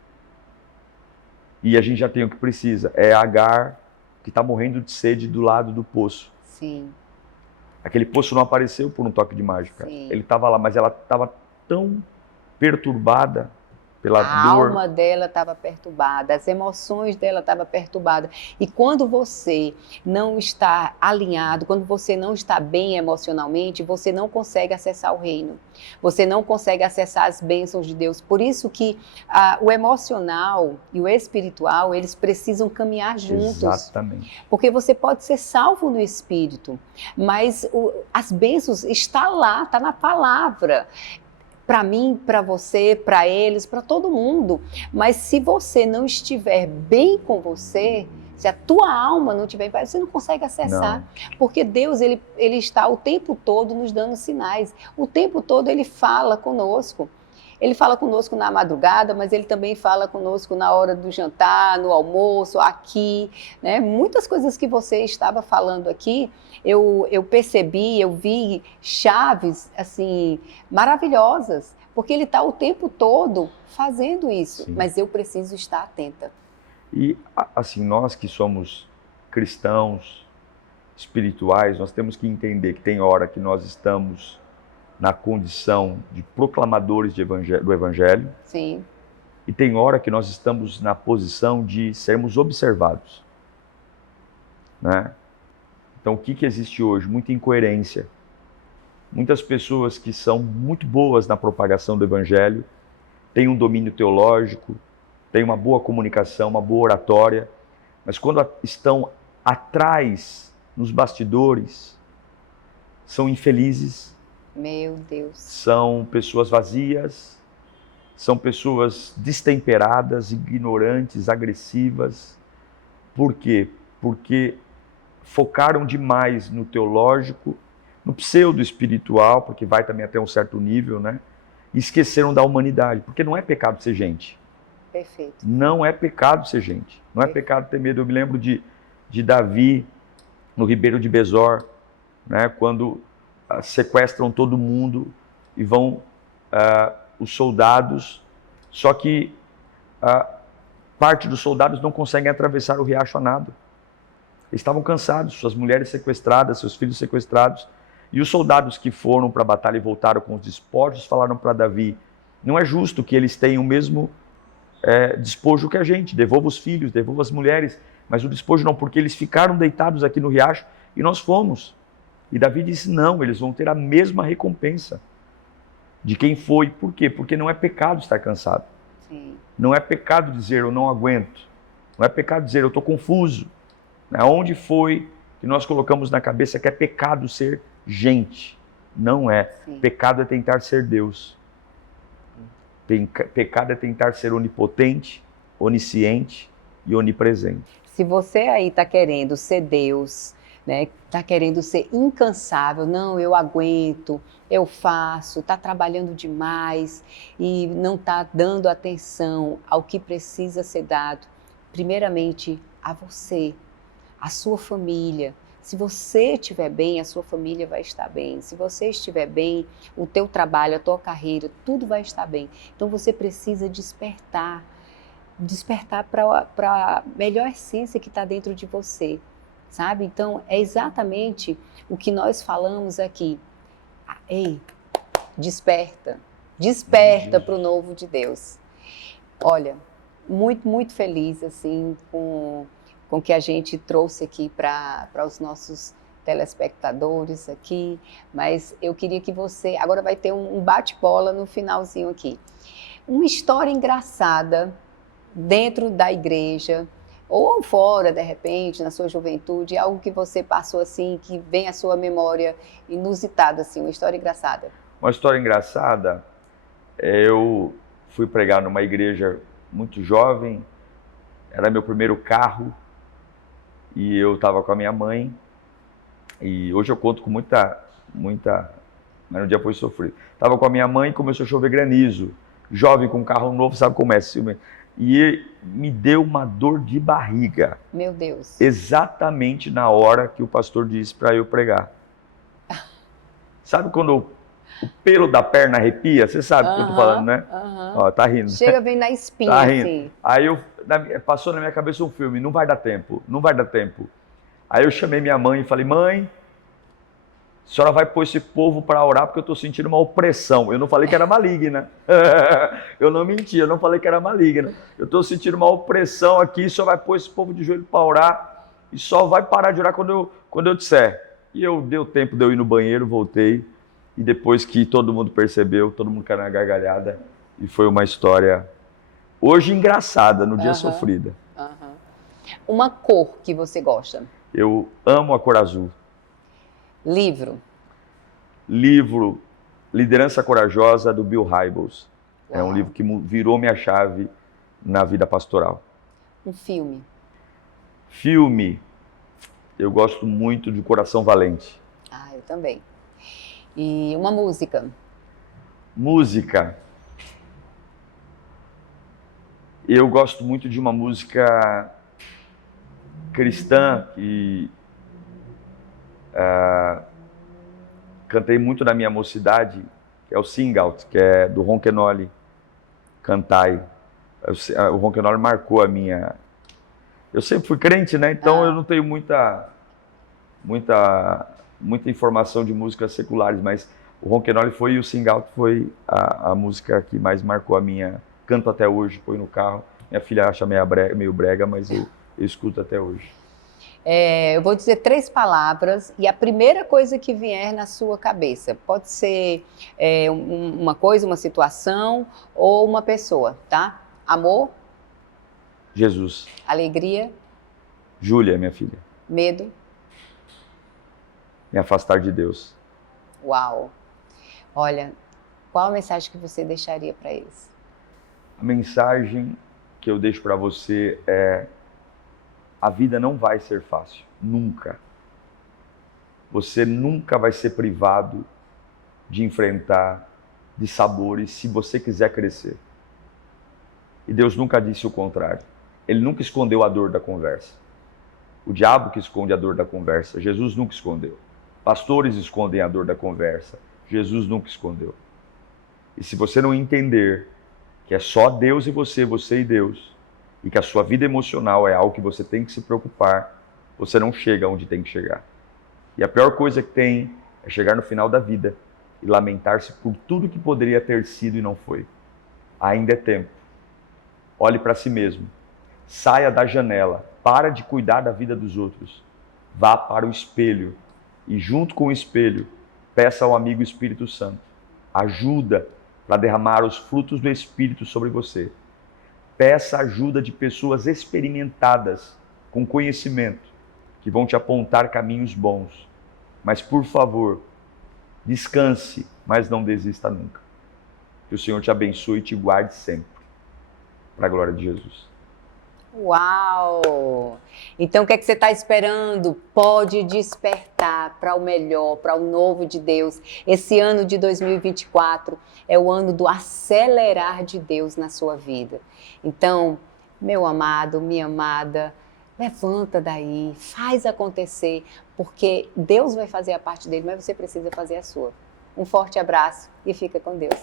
e a gente já tem o que precisa. É Agar que está morrendo de sede do lado do poço. Sim. Aquele poço não apareceu por um toque de mágica. Sim. Ele estava lá, mas ela estava tão perturbada pela A dor. alma dela estava perturbada, as emoções dela estavam perturbadas. E quando você não está alinhado, quando você não está bem emocionalmente, você não consegue acessar o reino. Você não consegue acessar as bênçãos de Deus. Por isso que o emocional e o espiritual, eles precisam caminhar juntos. Exatamente. Porque você pode ser salvo no espírito, mas as bênçãos estão lá, está na palavra. Para mim, para você, para eles, para todo mundo. Mas se você não estiver bem com você, se a tua alma não estiver em paz, você não consegue acessar. Não. Porque Deus, ele está o tempo todo nos dando sinais. O tempo todo ele fala conosco. Ele fala conosco na madrugada, mas ele também fala conosco na hora do jantar, no almoço, aqui, né? Muitas coisas que você estava falando aqui, eu percebi, eu vi chaves, assim, maravilhosas, porque ele está o tempo todo fazendo isso, sim, mas eu preciso estar atenta. E, assim, nós que somos cristãos, espirituais, nós temos que entender que tem hora que nós estamos na condição de proclamadores do Evangelho. Sim. E tem hora que nós estamos na posição de sermos observados. Né? Então, o que existe hoje? Muita incoerência. Muitas pessoas que são muito boas na propagação do Evangelho, têm um domínio teológico, têm uma boa comunicação, uma boa oratória, mas quando estão atrás, nos bastidores, são infelizes. Meu Deus. São pessoas vazias, são pessoas destemperadas, ignorantes, agressivas. Por quê? Porque focaram demais no teológico, no pseudo-espiritual, porque vai também até um certo nível, né? E esqueceram da humanidade, porque não é pecado ser gente. Perfeito. Não é pecado ser gente. Não é pecado ter medo. Eu me lembro de Davi, no Ribeiro de Besor, né? Quando sequestram todo mundo e vão os soldados, só que parte dos soldados não conseguem atravessar o riacho a nado. Eles estavam cansados, suas mulheres sequestradas, seus filhos sequestrados, e os soldados que foram para a batalha e voltaram com os despojos falaram para Davi: não é justo que eles tenham o mesmo despojo que a gente, devolva os filhos, devolva as mulheres, mas o despojo não, porque eles ficaram deitados aqui no riacho e nós fomos. E Davi disse: não, eles vão ter a mesma recompensa de quem foi. Por quê? Porque não é pecado estar cansado. Sim. Não é pecado dizer eu não aguento. Não é pecado dizer eu estou confuso. Onde foi que nós colocamos na cabeça que é pecado ser gente? Não é. Sim. Pecado é tentar ser Deus. Pecado é tentar ser onipotente, onisciente e onipresente. Se você aí está querendo ser Deus, né, está querendo ser incansável, não, eu aguento, eu faço, está trabalhando demais e não está dando atenção ao que precisa ser dado, primeiramente a você, a sua família. Se você estiver bem, a sua família vai estar bem. Se você estiver bem, o teu trabalho, a tua carreira, tudo vai estar bem. Então você precisa despertar para a melhor essência que está dentro de você, sabe? Então é exatamente o que nós falamos aqui. Ei, desperta para o novo de Deus. Olha, muito, muito feliz assim com o que a gente trouxe aqui para os nossos telespectadores aqui, mas eu queria que você, agora vai ter um bate-bola no finalzinho aqui. Uma história engraçada dentro da igreja, ou fora, de repente, na sua juventude, algo que você passou assim, que vem à sua memória inusitada, assim, uma história engraçada. Uma história engraçada, eu fui pregar numa igreja muito jovem, era meu primeiro carro, e eu estava com a minha mãe, E hoje eu conto com muita, mas no dia foi sofrido. Tava com a minha mãe e começou a chover granizo. Jovem com carro novo, sabe como é? E me deu uma dor de barriga. Meu Deus. Exatamente na hora que o pastor disse para eu pregar. Sabe quando o pelo da perna arrepia? Você sabe o que eu tô falando, né? Ó, tá rindo. Chega bem na espinha, tá rindo. assim. Aí passou na minha cabeça um filme, não vai dar tempo, não vai dar tempo. Aí eu chamei minha mãe e falei, mãe, a senhora vai pôr esse povo para orar porque eu estou sentindo uma opressão. Eu não falei que era maligna. Eu não menti, eu não falei que era maligna. Eu estou sentindo uma opressão aqui, a senhora vai pôr esse povo de joelho para orar e só vai parar de orar quando eu disser. E deu tempo de eu ir no banheiro, voltei. E depois que todo mundo percebeu, todo mundo caiu na gargalhada. E foi uma história, hoje engraçada, no dia sofrida. Uma cor que você gosta? Eu amo a cor azul. Livro? Livro Liderança Corajosa, do Bill Hybels. É um livro que virou minha chave na vida pastoral. Um filme? Filme, eu gosto muito de Coração Valente. Ah, eu também. E uma música? Música. Eu gosto muito de uma música cristã que cantei muito na minha mocidade, que é o Sing Out, que é do Ronquenoli, Cantai. O Ronquenoli marcou a minha... Eu sempre fui crente, né? Então eu não tenho muita informação de músicas seculares, mas o Ronquenoli foi e o Sing Out foi a música que mais marcou a minha... Canto até hoje, põe no carro. Minha filha acha meio brega, mas eu escuto até hoje. Eu vou dizer 3 palavras e a primeira coisa que vier na sua cabeça. Pode ser uma coisa, uma situação ou uma pessoa, tá? Amor? Jesus. Alegria? Júlia, minha filha. Medo? Me afastar de Deus. Uau! Olha, qual a mensagem que você deixaria para eles? A mensagem que eu deixo para você é: a vida não vai ser fácil, nunca. Você nunca vai ser privado de enfrentar, de sabores, se você quiser crescer. E Deus nunca disse o contrário. Ele nunca escondeu a dor da conversa. O diabo que esconde a dor da conversa, Jesus nunca escondeu. Pastores escondem a dor da conversa, Jesus nunca escondeu. E se você não entender que é só Deus e você e Deus, e que a sua vida emocional é algo que você tem que se preocupar, você não chega onde tem que chegar. E a pior coisa que tem é chegar no final da vida e lamentar-se por tudo que poderia ter sido e não foi. Ainda é tempo. Olhe para si mesmo. Saia da janela. Para de cuidar da vida dos outros. Vá para o espelho. E junto com o espelho, peça ao amigo Espírito Santo ajuda para derramar os frutos do Espírito sobre você. Peça ajuda de pessoas experimentadas, com conhecimento, que vão te apontar caminhos bons. Mas, por favor, descanse, mas não desista nunca. Que o Senhor te abençoe e te guarde sempre. Para a glória de Jesus. Uau! Então o que é que você está esperando? Pode despertar para o melhor, para o novo de Deus. Esse ano de 2024 é o ano do acelerar de Deus na sua vida. Então, meu amado, minha amada, levanta daí, faz acontecer, porque Deus vai fazer a parte dele, mas você precisa fazer a sua. Um forte abraço e fica com Deus.